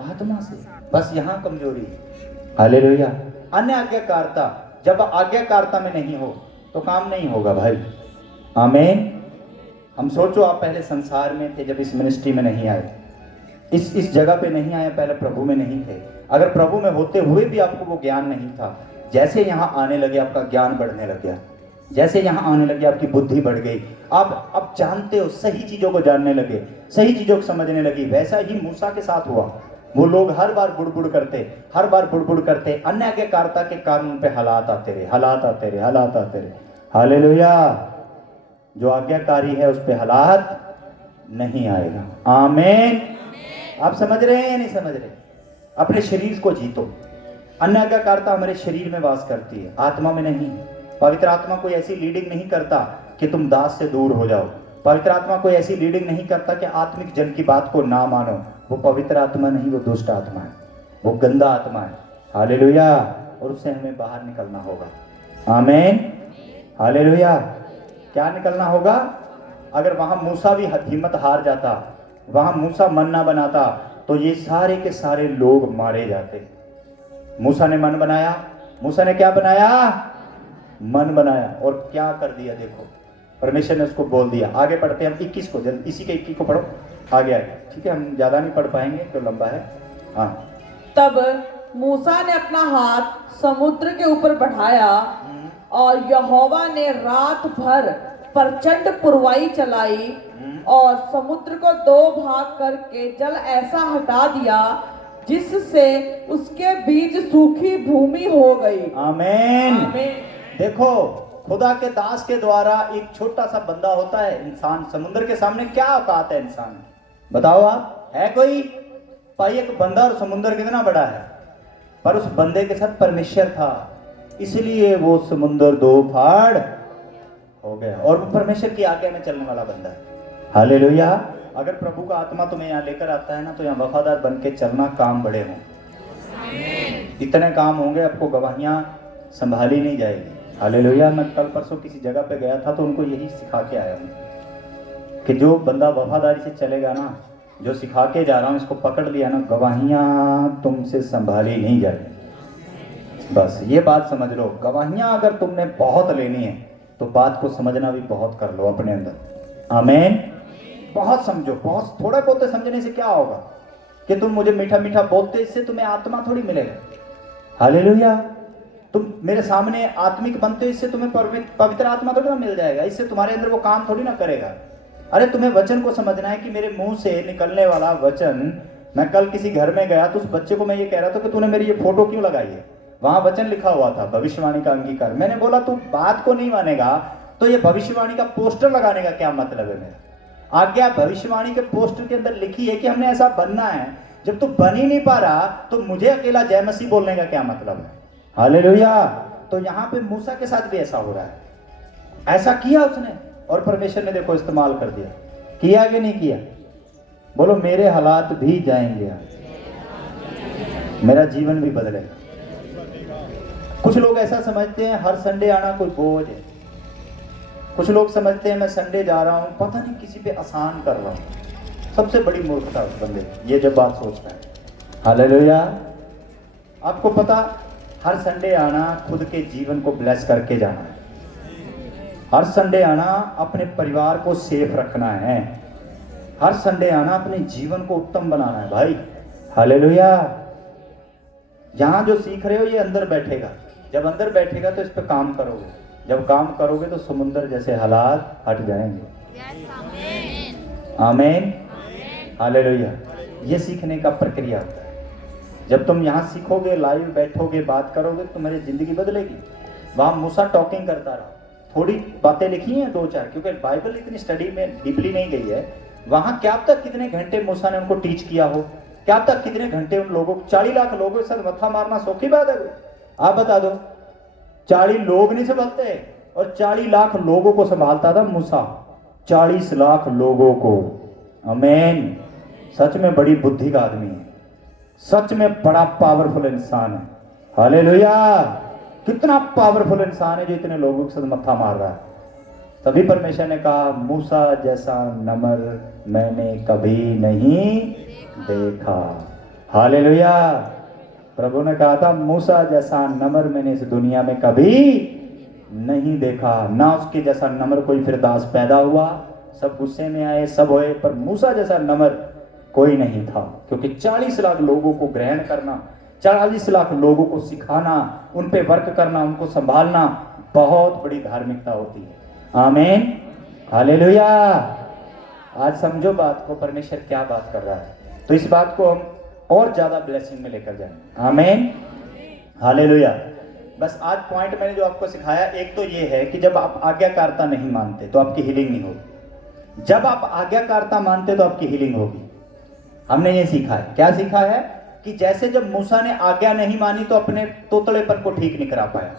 आत्मा से। बस यहां कमजोरी है। हालेलुया। अन्य आज्ञाकारिता, जब आज्ञाकारिता में नहीं हो तो काम नहीं होगा भाई। आमीन। हम सोचो आप पहले संसार में थे, जब इस मिनिस्ट्री में नहीं आए, इस जगह पे नहीं आए, पहले प्रभु में नहीं थे। अगर प्रभु में होते हुए भी आपको वो ज्ञान नहीं था, जैसे यहाँ आने लगे आपका ज्ञान बढ़ने लग गया, जैसे यहाँ आने लगे आपकी बुद्धि बढ़ गई, आप अब जानते हो, सही चीजों को जानने लगे, सही चीजों को समझने लगी। वैसा ही मूसा के साथ हुआ। वो लोग हर बार बुड़बुड़ करते, हर बार बुड़बुड़ करते, अन्य आज्ञाकारिता के कानून पे हालात आते रहे, हालात आते रहे, हालात आते रहे। हालेलुया। जो आज्ञाकारी है उस पे हालात नहीं आएगा। आमीन। आप समझ रहे हैं या नहीं समझ रहे? अपने शरीर को जीतो। अन्य आज्ञाकारिता हमारे शरीर में वास करती है, आत्मा में नहीं। पवित्र आत्मा कोई ऐसी लीडिंग नहीं करता कि तुम दास से दूर हो जाओ। पवित्र आत्मा कोई ऐसी लीडिंग नहीं करता कि आत्मिक जन की बात को ना मानो। वो पवित्र आत्मा नहीं, वो दुष्ट आत्मा है, वो गंदा आत्मा है। हालेलुया। और उससे हमें बाहर निकलना होगा। आमीन। हालेलुया। क्या निकलना होगा? अगर वहां मूसा भी हिम्मत हार जाता, वहां मूसा मन ना बनाता, तो ये सारे के सारे लोग मारे जाते। मूसा ने मन बनाया। मूसा ने क्या बनाया? मन बनाया। और क्या कर दिया देखो, परमेश्वर ने उसको बोल दिया। आगे पढ़ते हैं हम 21 को, जल्द इसी के 21 को पढ़ो। आगे आगे, ठीक है, हम ज्यादा नहीं पढ़ पाएंगे तो लंबा है। हाँ। तब मूसा ने अपना हाथ समुद्र के ऊपर बढ़ाया और यहोवा ने रात भर प्रचंड पुरवाई चलाई और समुद्र को 2 भाग करके जल ऐसा हटा दिया जिससे उसके बीच सूखी भूमि हो गई। आमीन। आमीन। देखो, खुदा के दास के द्वारा एक छोटा सा बंदा होता है इंसान, समुद्र के सामने क्या औकात है इंसान? बताओ आप, है कोई? भाई एक बंदा और समुद्र कितना बड़ा है, पर उस बंदे के साथ परमेश्वर था, इसलिए वो समुद्र 2 फाड़ हो गया। और वो परमेश्वर की आज्ञा में चलने वाला बंदा है। हालेलुया। अगर प्रभु का आत्मा तुम्हें यहाँ लेकर आता है ना, तो यहाँ वफादार बन के चलना, काम बड़े हों। इतने काम होंगे आपको, गवाहियां संभाली नहीं जाएगी। हालेलुया। मैं कल परसों किसी जगह पे गया था तो उनको यही सिखा के आया हूँ कि जो बंदा वफादारी से चलेगा ना, जो सिखा के जा रहा हूँ, इसको पकड़ लिया ना, गवाहियां तुमसे संभाली नहीं जाएगी। बस ये बात समझ लो, गवाहियां अगर तुमने बहुत लेनी है तो बात को समझना भी बहुत कर लो अपने अंदर। आमीन। बहुत समझो, बहुत, थोड़ा बहुत समझने से क्या होगा कि तुम मुझे मीठा मीठा बोलते, इससे तुम्हें आत्मा थोड़ी मिलेगा। हालेलुया। तुम मेरे सामने आत्मिक बनते हो, इससे तुम्हें पवित्र आत्मा थोड़ी ना मिल जाएगा, इससे तुम्हारे अंदर वो काम थोड़ी ना करेगा। अरे तुम्हें वचन को समझना है कि मेरे मुंह से निकलने वाला वचन। मैं कल किसी घर में गया तो उस बच्चे को मैं ये कह रहा था कि तूने मेरी ये फोटो क्यों लगाई है? वहां वचन लिखा हुआ था, भविष्यवाणी का अंगीकार। मैंने बोला तू बात को नहीं मानेगा तो ये भविष्यवाणी का पोस्टर लगाने का क्या मतलब है? मेरा आज्ञा भविष्यवाणी के पोस्टर के अंदर लिखी है कि हमने ऐसा बनना है। जब तू बन ही नहीं पा रहा तो मुझे अकेला जय मसीह बोलने का क्या मतलब है? हालेलुया। तो यहाँ पे मूसा के साथ भी ऐसा हो रहा है। ऐसा किया उसने और परमेश्वर ने देखो इस्तेमाल कर दिया। किया कि नहीं किया? बोलो, मेरे हालात भी जाएंगे, मेरा जीवन भी बदलेगा। कुछ लोग ऐसा समझते हैं हर संडे आना कोई बोझ है। कुछ लोग समझते हैं मैं संडे जा रहा हूं, पता नहीं किसी पे आसान कर रहा हूं। सबसे बड़ी मूर्खता उस बंदे ये जब बात सोचता है। हालेलुया। आपको पता, हर संडे आना खुद के जीवन को ब्लेस करके जाना है। हर संडे आना अपने परिवार को सेफ रखना है। हर संडे आना अपने जीवन को उत्तम बनाना है भाई। हालेलुया। यहां जो सीख रहे हो ये अंदर बैठेगा। जब अंदर बैठेगा तो इस पे काम करोगे। जब काम करोगे तो समुद्र जैसे हालात हट जाएंगे। आमीन। हालेलुया। ये सीखने का प्रक्रिया होता है। जब तुम यहाँ सीखोगे, लाइव बैठोगे, बात करोगे, तो तुम्हारी जिंदगी बदलेगी। वहां मूसा टॉकिंग करता रहा, थोड़ी बातें लिखी हैं 2-4, क्योंकि बाइबल इतनी स्टडी में डीपली नहीं गई है। वहां क्या तक कितने घंटे मूसा ने उनको टीच किया हो, क्या तक कितने घंटे उन लोगों, 40 लाख लोगों के साथ मत्था मारना सौखी बात है? आप बता दो। 40 लोग नहीं संभालते, और 40 लाख लोगों को संभालता था मूसा। 40 लाख लोगों को। आमीन। सच में बड़ी बुद्धि का आदमी है, सच में बड़ा पावरफुल इंसान है। हालेलुया। कितना पावरफुल इंसान है जो इतने लोगों के साथ मत्था मार रहा है। तभी परमेश्वर ने कहा, मूसा जैसा नमर मैंने कभी नहीं देखा। हालेलुया। प्रभु ने कहा था, मूसा जैसा नमर मैंने इस दुनिया में कभी नहीं देखा। ना उसके जैसा नमर कोई फिर दास पैदा हुआ। सब गुस्से में आए, सब होए, पर मूसा जैसा नमर कोई नहीं था। क्योंकि 40 लाख लोगों को ग्रहण करना, 40 लाख लोगों को सिखाना, उन पे वर्क करना, उनको संभालना बहुत बड़ी धार्मिकता होती है। आमीन। हालेलुया। आज समझो बात को, परमेश्वर क्या बात कर रहा है, तो इस बात को हम और ज्यादा ब्लेसिंग में लेकर जाएं। आमीन। हालेलुया। बस आज पॉइंट मैंने जो आपको सिखाया, एक तो ये है कि जब आप आज्ञाकारिता नहीं मानते तो आपकी हीलिंग नहीं होगी। जब आप आज्ञाकारिता मानते तो आपकी हीलिंग होगी। हमने ये सीखा है। क्या सीखा है? कि जैसे जब मूसा ने आज्ञा नहीं मानी तो अपने तोतलेपन को ठीक नहीं करा पाया।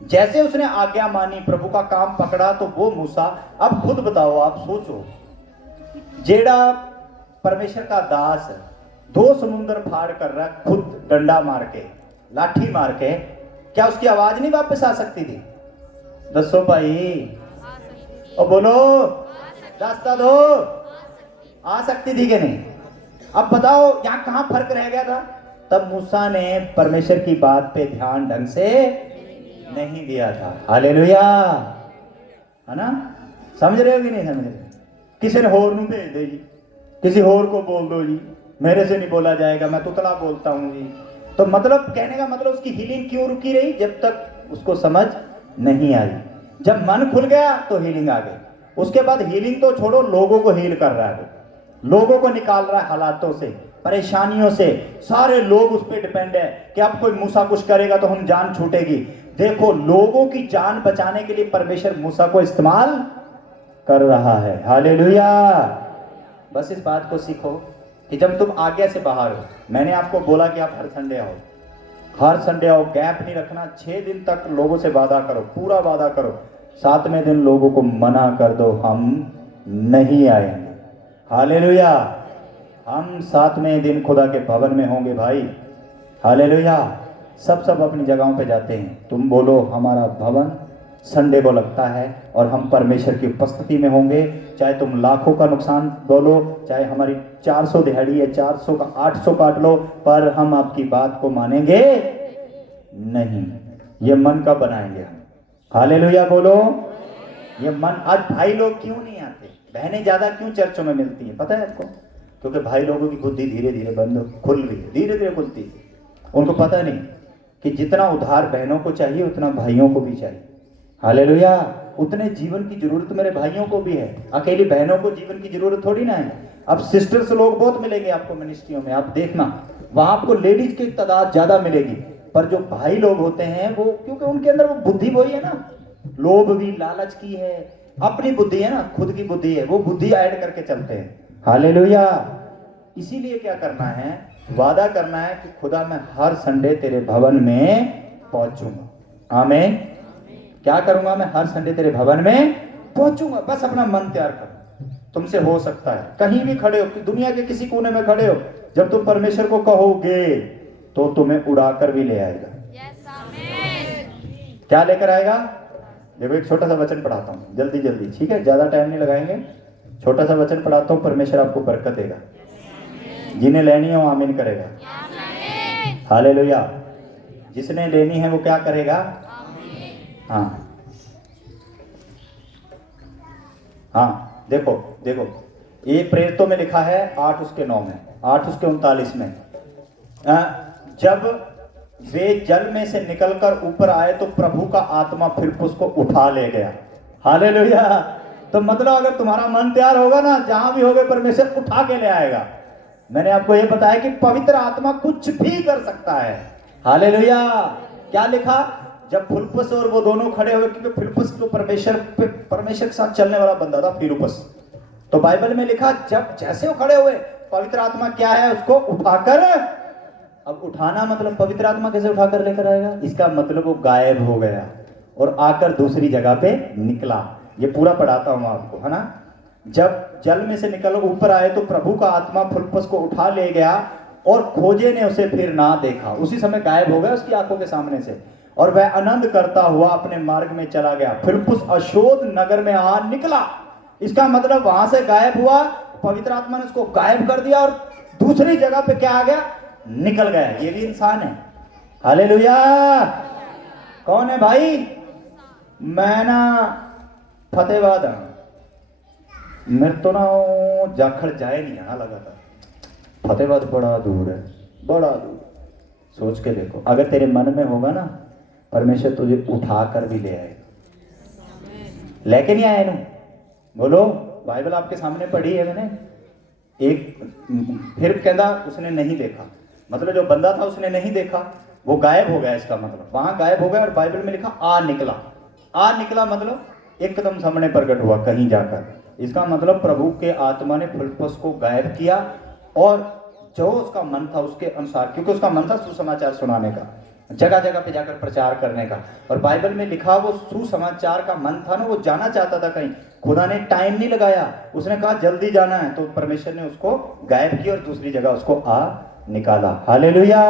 जैसे उसने आज्ञा मानी, प्रभु का काम पकड़ा, तो वो मूसा, अब खुद बताओ, आप सोचो, जेड़ा परमेश्वर का दास है, 2 समुंदर फाड़ कर रहा, खुद डंडा मार के, लाठी मार के, क्या उसकी आवाज नहीं वापस आ सकती थी? दसो भाई, और बोलो, रास्ता दो, आ सकती थी कि नहीं? अब बताओ यहां कहां फर्क रह गया था? तब मूसा ने परमेश्वर की बात पे ध्यान ढंग से नहीं दिया था। हालेलुया, है ना? समझ रहे हो कि नहीं समझ रहे? किसी ने होर नू भेज दो जी, किसी होर को बोल दो जी, मेरे से नहीं बोला जाएगा, मैं तुतला बोलता हूं जी। तो मतलब कहने का मतलब उसकी हीलिंग क्यों रुकी रही? जब तक उसको समझ नहीं आई। जब मन खुल गया तो हीलिंग आ गई। उसके बाद हीलिंग तो छोड़ो, लोगों को हील कर रहा है वो, लोगों को निकाल रहा है हालातों से, परेशानियों से। सारे लोग उस पर डिपेंड है कि अब कोई मूसा कुछ करेगा तो हम जान छूटेगी। देखो, लोगों की जान बचाने के लिए परमेश्वर मूसा को इस्तेमाल कर रहा है। हालेलुया। बस इस बात को सीखो कि जब तुम आज्ञा से बाहर हो, मैंने आपको बोला कि आप हर संडे आओ, हर संडे आओ, गैप नहीं रखना। 6 दिन तक लोगों से वादा करो, पूरा वादा करो। 7वें दिन लोगों को मना कर दो, हम नहीं आएंगे। हालेलुया। हम 7वें दिन खुदा के भवन में होंगे भाई। हालेलुया। सब अपनी जगहों पे जाते हैं। तुम बोलो, हमारा भवन संडे को लगता है और हम परमेश्वर की उपस्थिति में होंगे। चाहे तुम लाखों का नुकसान बोलो, चाहे हमारी 400 दिहाड़ी है, 400 का 800 काट लो, पर हम आपकी बात को मानेंगे नहीं। ये मन का बनाएंगे हम। हालेलुया बोलो। ये मन, आज भाई लोग क्यों नहीं आते, बहनें ज्यादा क्यों चर्चों में मिलती हैं, पता है आपको? क्योंकि भाई लोगों की बुद्धि धीरे धीरे बंद खुल रही है, धीरे धीरे खुलती है। उनको पता नहीं कि जितना उधार बहनों को चाहिए उतना भाइयों को भी चाहिए। हालेलुया। उतने जीवन की जरूरत मेरे भाइयों को भी है, अकेली बहनों को जीवन की जरूरत थोड़ी ना है। अब सिस्टर्स लोग बहुत मिलेंगे आपको मिनिस्ट्रियों में, आप देखना वहां आपको लेडीज की तादाद ज्यादा मिलेगी, पर जो भाई लोग होते हैं वो, क्योंकि उनके अंदर वो बुद्धि वही है ना, लोभ भी, लालच की है, अपनी बुद्धि है ना, खुद की बुद्धि है, वो बुद्धि ऐड करके चलते हैं। हालेलुया। इसीलिए क्या करना है? वादा करना है कि खुदा मैं हर संडे तेरे भवन में पहुंचूंगा। आमीन। क्या करूंगा? मैं हर संडे तेरे भवन में पहुंचूंगा। बस अपना मन तैयार करो। तुमसे हो सकता है कहीं भी खड़े हो, दुनिया के किसी कोने में खड़े हो, जब तुम परमेश्वर को कहोगे तो तुम्हें उड़ाकर भी ले आएगा। क्या लेकर आएगा? देखो, एक छोटा सा वचन पढ़ाता हूं, जल्दी जल्दी, ठीक है? ज्यादा टाइम नहीं लगाएंगे। छोटा सा वचन पढ़ाता हूं, परमेश्वर आपको बरकत देगा। जिन्हें लेनी है वो आमीन करेगा। हालेलुया। जिसने लेनी है वो क्या करेगा? हाँ हाँ, देखो देखो, ये प्रेरितों में लिखा है 8:9 में, 8:39 में, जब वे जल में से निकलकर ऊपर आए तो प्रभु का आत्मा फिलिप्पुस को उठा ले गया। हालेलुया। तो मतलब अगर तुम्हारा मन तैयार होगा ना, जहां भी होगे परमेश्वर उठा के ले आएगा। मैंने आपको ये बताया कि पवित्र आत्मा कुछ भी कर सकता है। हालेलुया। क्या लिखा? जब फिलिप्पुस और वो दोनों खड़े हुए, क्योंकि फिलिप्पुस तो परमेश्वर के साथ चलने वाला बंदा था फिलिप्पुस, तो बाइबल में लिखा जब जैसे वो खड़े हुए, पवित्र आत्मा क्या है? उसको उठाकर, अब उठाना मतलब पवित्र आत्मा कैसे उठाकर लेकर आएगा? इसका मतलब वो गायब हो गया और आकर दूसरी जगह पे निकला। ये पूरा पढ़ाता हूं आपको, है ना? जब जल में से निकल ऊपर आए तो प्रभु का आत्मा फिलिप्पुस को उठा ले गया और खोजे ने उसे फिर ना देखा। उसी समय गायब हो गया उसकी आंखों के सामने से, और वह आनंद करता हुआ अपने मार्ग में चला गया। फिलिप्पुस अशोद नगर में आ निकला। इसका मतलब वहां से गायब हुआ, पवित्र आत्मा ने उसको गायब कर दिया और दूसरी जगह पे क्या आ गया? निकल गया। ये भी इंसान है। हालेलुया। कौन है भाई? मैं ना फतेहबाद हूं, मेरे तो ना जाखड़ जाए नहीं आना लगा था। फतेहबाद बड़ा दूर है, बड़ा दूर। सोच के देखो, अगर तेरे मन में होगा ना, परमेश्वर तुझे उठा कर भी ले आएगा। लेके नहीं आया ना? बोलो, बाइबल आपके सामने पढ़ी है मैंने। एक फिर कहता उसने नहीं देखा, मतलब जो बंदा था उसने नहीं देखा, वो गायब हो गया। इसका मतलब वहां गायब हो गया और बाइबल में लिखा आ निकला। आ निकला मतलब एकदम सामने प्रकट हुआ कहीं जाकर। इसका मतलब प्रभु के आत्मा ने फिलिप्पुस को गायब किया और जो उसका मन था उसके अनुसार, क्योंकि उसका मन था सुसमाचार सुनाने का, जगह जगह पे जाकर प्रचार करने का। और बाइबल में लिखा वो सुसमाचार का मन था ना, वो जाना चाहता था कहीं, खुदा ने टाइम नहीं लगाया, उसने कहा जल्दी जाना है, तो परमेश्वर ने उसको गायब किया और दूसरी जगह उसको निकाला। हालेलुया।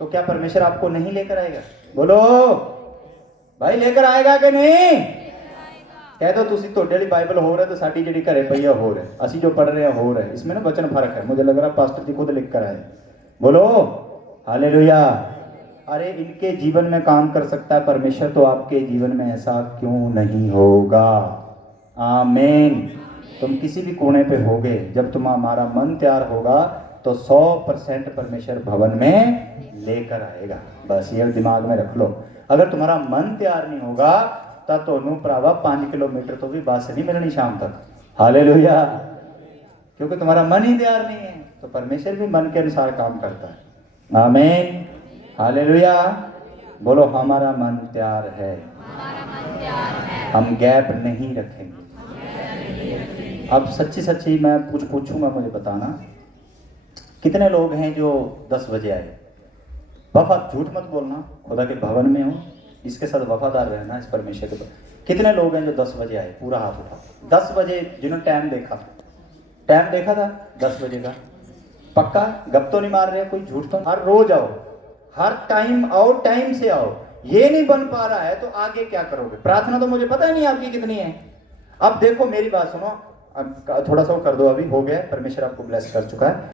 तो क्या परमेश्वर आपको नहीं लेकर आएगा? बोलो भाई, लेकर आएगा कि नहीं? कह दो तुसी ਤੁਹਾਡੇ ਵਾਲੀ बाइबल हो रहा है तो साडी ਜਿਹੜੀ ਘਰੇ ਪਈ ਆ हो रहा है, ਅਸੀਂ जो पढ़ रहे हैं हो रहा है। इसमें ना वचन फर्क है, मुझे लग रहा है पास्टर जी खुद लिख कर आए। बोलो हालेलुया। अरे इनके जीवन में काम कर सकता है परमेश्वर, तो आपके जीवन में ऐसा क्यों नहीं होगा? आमीन। तुम किसी भी कोने पे होगे, जब तुम्हारा मन तैयार होगा तो 100% परमेश्वर भवन में लेकर आएगा। बस ये दिमाग में रख लो। अगर तुम्हारा मन तैयार नहीं होगा तब तो भरावा 5 किलोमीटर तो भी बस नहीं मिलनी शाम तक। हालेलुया। क्योंकि तुम्हारा मन ही तैयार नहीं है, तो परमेश्वर भी मन के अनुसार काम करता है। आमीन। हालेलुया। बोलो हमारा मन तैयार है, हम गैप नहीं रखेंगे। अब सच्ची सच्ची मैं कुछ पूछूंगा, मुझे बताना कितने लोग हैं जो 10 बजे आए? वफादार, झूठ मत बोलना, खुदा के भवन में हो, इसके साथ वफादार रहना, इस परमेश्वर के पास। कितने लोग हैं जो 10 बजे आए? पूरा हाथ उठा। 10 बजे जिन्होंने टाइम देखा था 10 बजे का, पक्का? गप तो नहीं मार रहे कोई, झूठ तो? हर रोज आओ, हर टाइम आओ, टाइम से आओ। ये नहीं बन पा रहा है तो आगे क्या करोगे? प्रार्थना तो मुझे पता ही नहीं आपकी कितनी है। अब देखो मेरी बात सुनो, अब थोड़ा सा कर दो, अभी हो गया, परमेश्वर आपको ब्लेस कर चुका है।